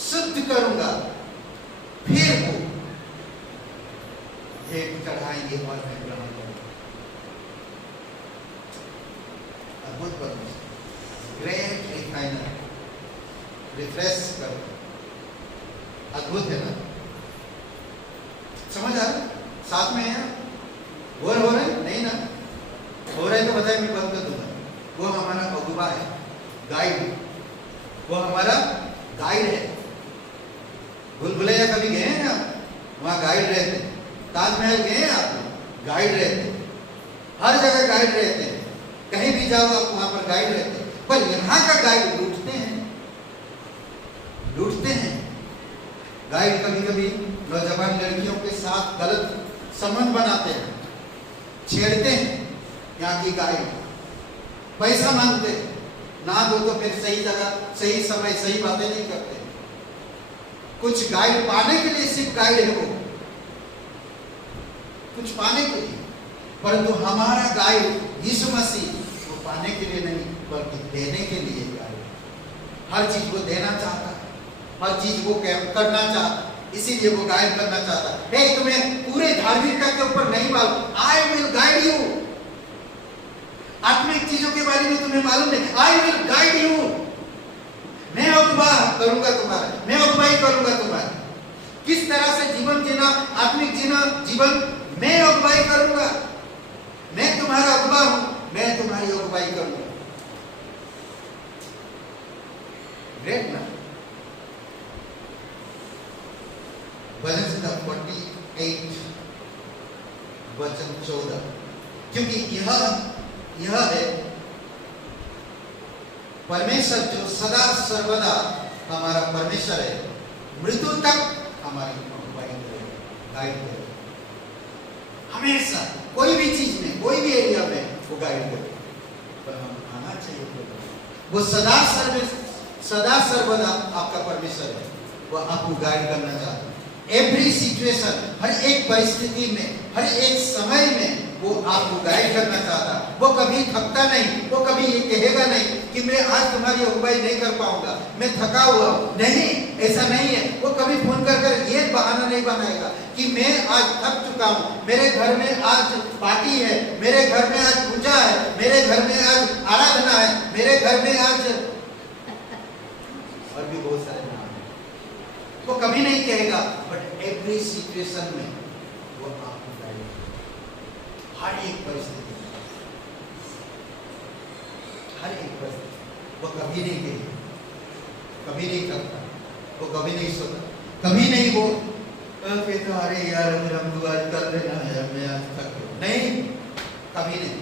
शुद्ध करूंगा, फिर वो भेंट चढ़ाएंगे और मैं ग्रहण करूंगा। अद्भुत परमेश्वर, ग्रेट रिफाइनर, रिफ्रेश कर, अद्भुत है ना? समझ आ रहा? साथ में है? बोर हो रहे नहीं ना? हो रहे तो बताए, मैं बंद कर दूंगा। वो हमारा अगुवा है, गाइड, वो हमारा गाइड है। भूल-भुलैया कभी गए हैं आप? वहाँ गाइड रहते हैं। ताजमहल गए हैं आप? गाइड रहते हैं। हर जगह गाइड रहते हैं, कहीं भी जाओ आप वहाँ पर गाइड रहते हैं। पर यहाँ का गाइड लूटते हैं, लूटते हैं। गाइड कभी-कभी नौजवान लड़कियों के साथ गलत संबंध बनाते हैं, छेड़ते हैं। यहाँ की गाइड पैसा मांगते हैं, ना दो तो फिर सही जगह, सही समय, सही बातें नहीं करते। कुछ गाइड पाने के लिए सिर्फ गाइड है वो, कुछ पाने के लिए। परंतु हमारा गाइड यीशु मसीह, वो पाने के लिए नहीं बल्कि देने के लिए गाइड। हर चीज वो देना चाहता है, हर चीज वो करना चाहता है, इसीलिए वो गाइड करना चाहता है। हे, तुम्हें पूरे धार्मिकता के ऊपर नहीं मालूम, आई विल गाइड यू। आत्मिक चीजों के बारे में तुम्हें मालूम नहीं, आई विल गाइड यू। मैं अगुवा करूंगा तुम्हारा, मैं अगुवाई करूंगा तुम्हारा। किस तरह से जीवन जीना, आत्मिक जीवन मैं अगुवाई करूंगा। मैं तुम्हारा अगुवा हूं, मैं तुम्हारी अगुवाई करूंगा। ग्रेट ना? भजन संहिता 48 वचन 14, क्योंकि यह है परमेश्वर जो सदा सर्वदा हमारा परमेश्वर है, मृत्यु तक हमारी अगुवाई करेगा, गाइड करेगा। हमेशा कोई भी चीज में, कोई भी एरिया में वो गाइड करेगा। पर हम आना चाहिए, वो सदा सर्वदा आपका परमेश्वर है, वो आपको गाइड करना चाहता है। एवरी सिचुएशन, हर एक परिस्थिति में, हर एक समय में वो आपको गाइड करना चाहता है। वो कभी थकता नहीं, वो कभी ये कहेगा नहीं कि मैं आज तुम्हारी अगुवाई नहीं कर पाऊंगा, मैं थका हुआ हूं। नहीं, ऐसा नहीं है। वो कभी फोन कर ये बहाना नहीं बनाएगा कि मैं आज थक चुका हूं, मेरे घर में आज पार्टी है, मेरे घर में आज पूजा है, मेरे घर में आज आराधना है, मेरे घर में आज और भी बहुत सारे नाम है। वो कभी नहीं कहेगा, बट एवरी सिचुएशन में वो आपको गाइड, हर एक परिस्थिति, हर एक परिस्थिति। वो कभी नहीं कहेगा, कभी नहीं करता, वो कभी नहीं सोता, कभी नहीं वो कहता अरे यार हम दुआ कर लेना है, मैं आज तक नहीं, कभी नहीं।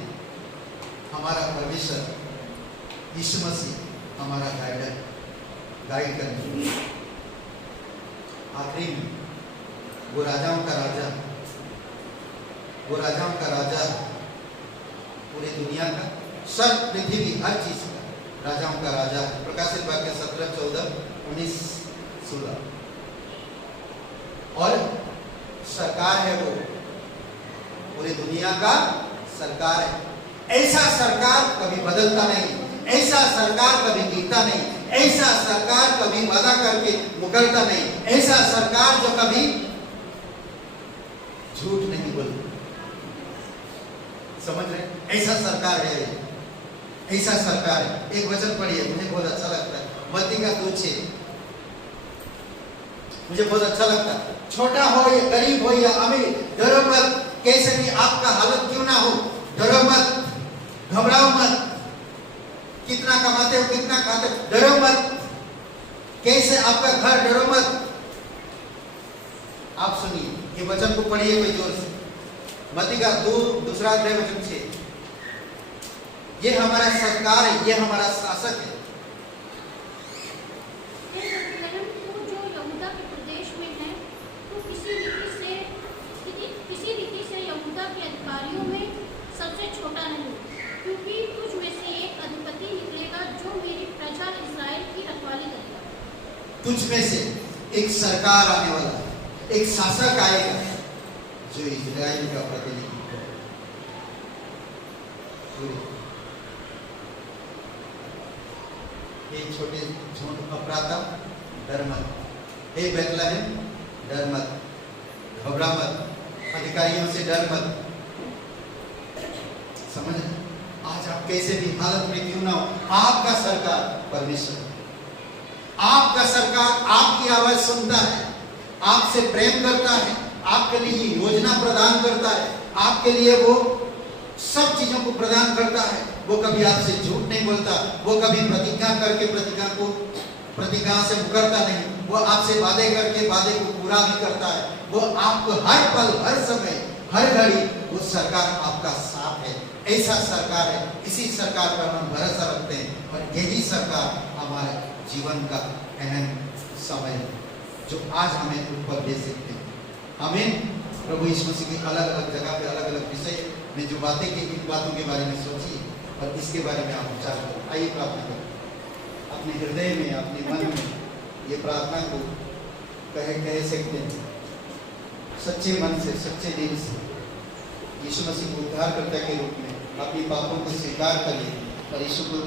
हमारा परमेश्वर यीशु मसीह हमारा गाइडर, गाइड करने। आखिरी में वो राजाओं का राजा, वो राजाओं का राजा, पूरी दुनिया का, सब पृथ्वी हर चीज का राजाओं का राजा। प्रकाशित वाक्य 17, 14, 19, 16। और सरकार है वो, पूरी दुनिया का सरकार है। ऐसा सरकार कभी बदलता नहीं, ऐसा सरकार कभी गिरता नहीं, ऐसा सरकार कभी वादा करके मुकरता नहीं, ऐसा सरकार जो कभी झूठ नहीं बोलती। समझ रहे? ऐसा सरकार है, ऐसा सरकार है। एक वचन पढ़िए, मुझे बहुत अच्छा लगता है, मत्ती का 2:6। मुझे बहुत अच्छा लगता है। छोटा हो या गरीब हो या अमीर, डरो मत, कैसे भी आपका हालत क्यों ना हो, डरो मत, घबराओ मत। कितना कमाते हो, कितना खाते हो, डरो मत। कैसे आपका घर, डरो मत। आप सुनिए, ये वचन को पढ़िए कोई जोर से। मत्ती का 2 अध्याय वचन 6। ये हमारा सरकार है, ये हमारा शासक है। जो यहूदा के प्रदेश में है, तो किसी रीति से यहूदा के अधिकारियों में सबसे छोटा नहीं, क्योंकि तुझ में से एक अधिपति निकलेगा जो मेरी प्रजा इस्राएल की रखवाली करेगा। तुझ में से एक सरकार आने वाला है, एक शासक आएगा जो इजराइल का प्रतिनिधित्व करेगा। हे छोटे झोंड अफराता, डर मत। हे बैतलहम, डर मत, घबरा मत, अधिकारियों से डर मत। समझ, आज आप कैसे भी हालत में क्यों ना हो, आपका सरकार परमेश्वर, आपका सरकार आपकी आवाज सुनता है, आपसे प्रेम करता है, आपके लिए योजना प्रदान करता है, आपके लिए वो सब चीजों को प्रदान करता है। वो कभी आपसे झूठ नहीं बोलता, वो कभी प्रतिज्ञा करके प्रतिज्ञा से मुकरता नहीं, वो आपसे वादे करके वादे को पूरा भी करता है। वो आपको हर पल, हर समय, हर घड़ी वो सरकार आपका साथ है। ऐसा सरकार है, इसी सरकार पर हम भरोसा रखते हैं और यही सरकार हमारे जीवन का अहम समय है जो आज हमें ऊपर दे सकते हैं। आमीन। प्रभु यीशु मसीह की अलग अलग जगह पे अलग अलग विषय में जो बातें की, इन बातों के बारे में सोचिए और इसके बारे में आप विचार करें। आइए प्रार्थना करें। अपने हृदय में, अपने मन में ये प्रार्थना को कह सकते हैं सच्चे मन से, सच्चे दिल से। यीशु मसीह को उद्धारकर्ता के रूप में अपने पापों को स्वीकार करिए और यीशु को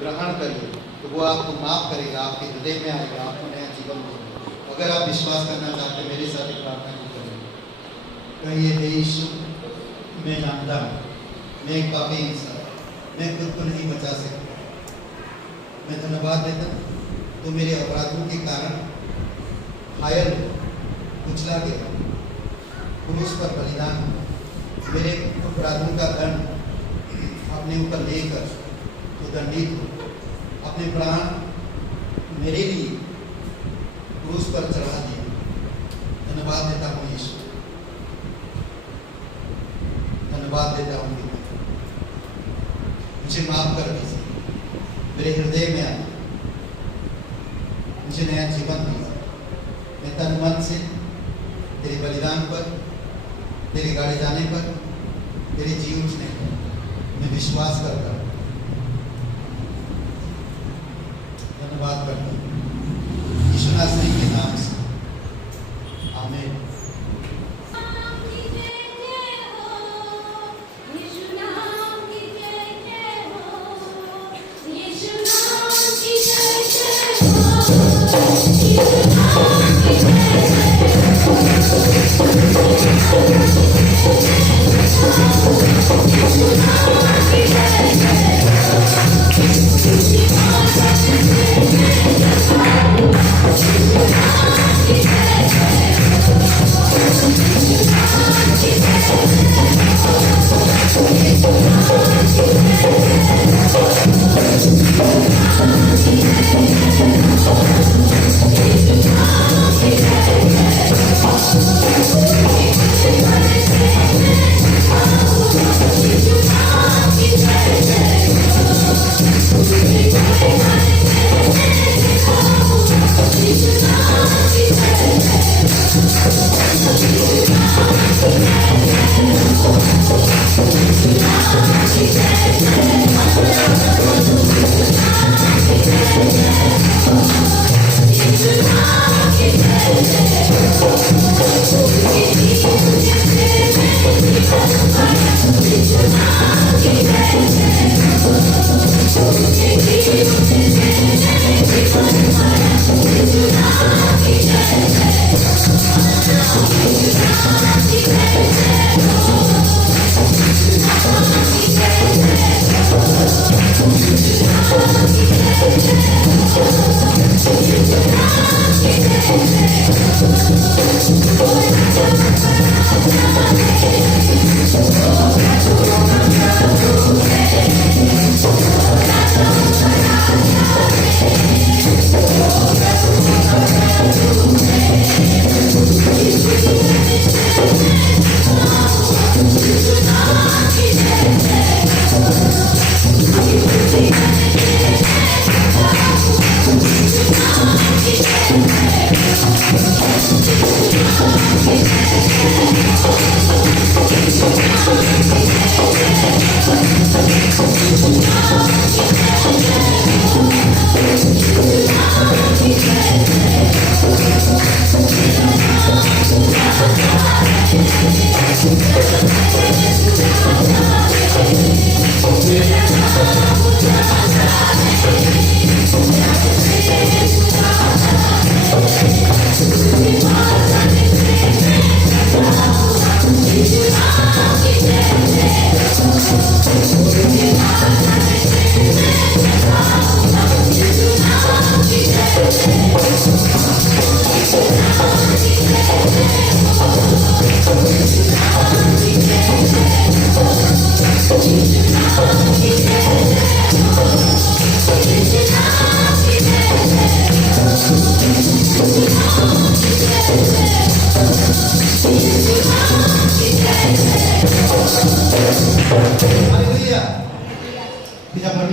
ग्रहण करिए, तो वो आपको माफ करेगा, आपके हृदय में आएगा, आपको नया जीवन देगा। अगर आप विश्वास करना चाहते हैं, मेरे साथ एक प्रार्थना को करिए। कहिए, हे यीशु, मैं जानता हूँ मैं एक पापी इंसान, मैं खुद को नहीं बचा सकता। मैं धन्यवाद देता हूँ तो मेरे अपराधों के कारण घायल, कुचला गया, क्रूस पर बलिदान, मेरे अपराधों का दंड अपने ऊपर लेकर तो दंडित हो, अपने प्राण मेरे लिए क्रूस पर चढ़ा दिए। धन्यवाद देता हूँ यीशु, धन्यवाद देता हूँ। मुझे माफ कर दीजिए, मेरे हृदय में आए, मुझे नया जीवन दीजिए। मैं तन मन से तेरे बलिदान पर, तेरे गाड़ी जाने पर, तेरे जी उठने पर मैं विश्वास करता हूँ, धन्यवाद करता हूँ यीशु नासरी के नाम से, आमीन। You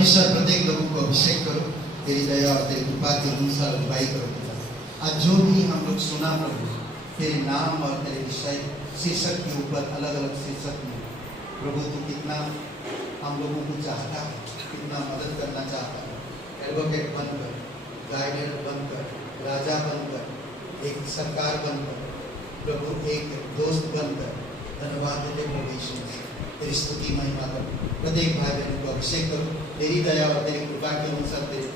परमेश्वर प्रत्येक लोगों को अभिषेक करो, तेरी दया और तेरी कृपा के अनुसार अगुवाई करो पिता। आज जो भी हम लोग सुना प्रभु, तेरे नाम और तेरे विषय शीर्षक के ऊपर अलग अलग शीर्षक में प्रभु तू कितना हम लोगों को चाहता है, कितना मदद करना चाहता है। एडवोकेट बनकर, गाइडर बनकर, राजा बनकर, एक सरकार बनकर, प्रभु एक दोस्त बनकर, धन्यवाद देते प्रभु यीशु मसीह। तेरी स्तुति महिमा करो, प्रत्येक भाई बहनों को अभिषेक करो, तेरी दया और तेरी कृपा के अनुसार, तेरी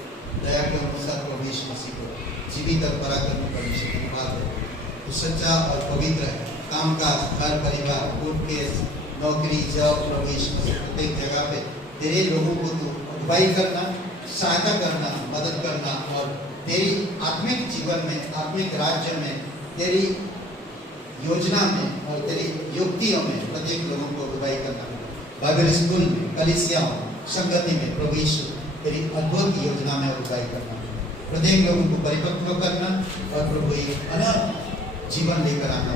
दया के अनुसार प्रभु यीशु मसीह को जीवित और पराक्रमी परमेश्वर धन्यवाद दे। तू सच्चा और पवित्र है, काम काज, घर परिवार, कोर्ट केस, नौकरी, जॉब, प्रभु यीशु मसीह प्रत्येक जगह पे तेरे लोगों को तू अगुवाई करना, सहायता करना, मदद करना और तेरी आत्मिक जीवन में, आत्मिक राज्य में, तेरी योजना में और तेरी युक्तियों में प्रत्येक लोगों को अगुवाई करना। बाइबल स्कूल में, कलीसियाओं, संगति में प्रभु यीशु तेरी अद्भुत योजना में अगुवाई करना, प्रत्येक लोगों को परिपक्व करना और प्रभु एक अनंत जीवन लेकर आना।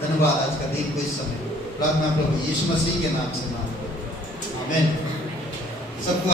धन्यवाद आज का दिन को इस समय प्रार्थना प्रभु यीशु मसीह के नाम से मांगते हैं, आमीन। सबको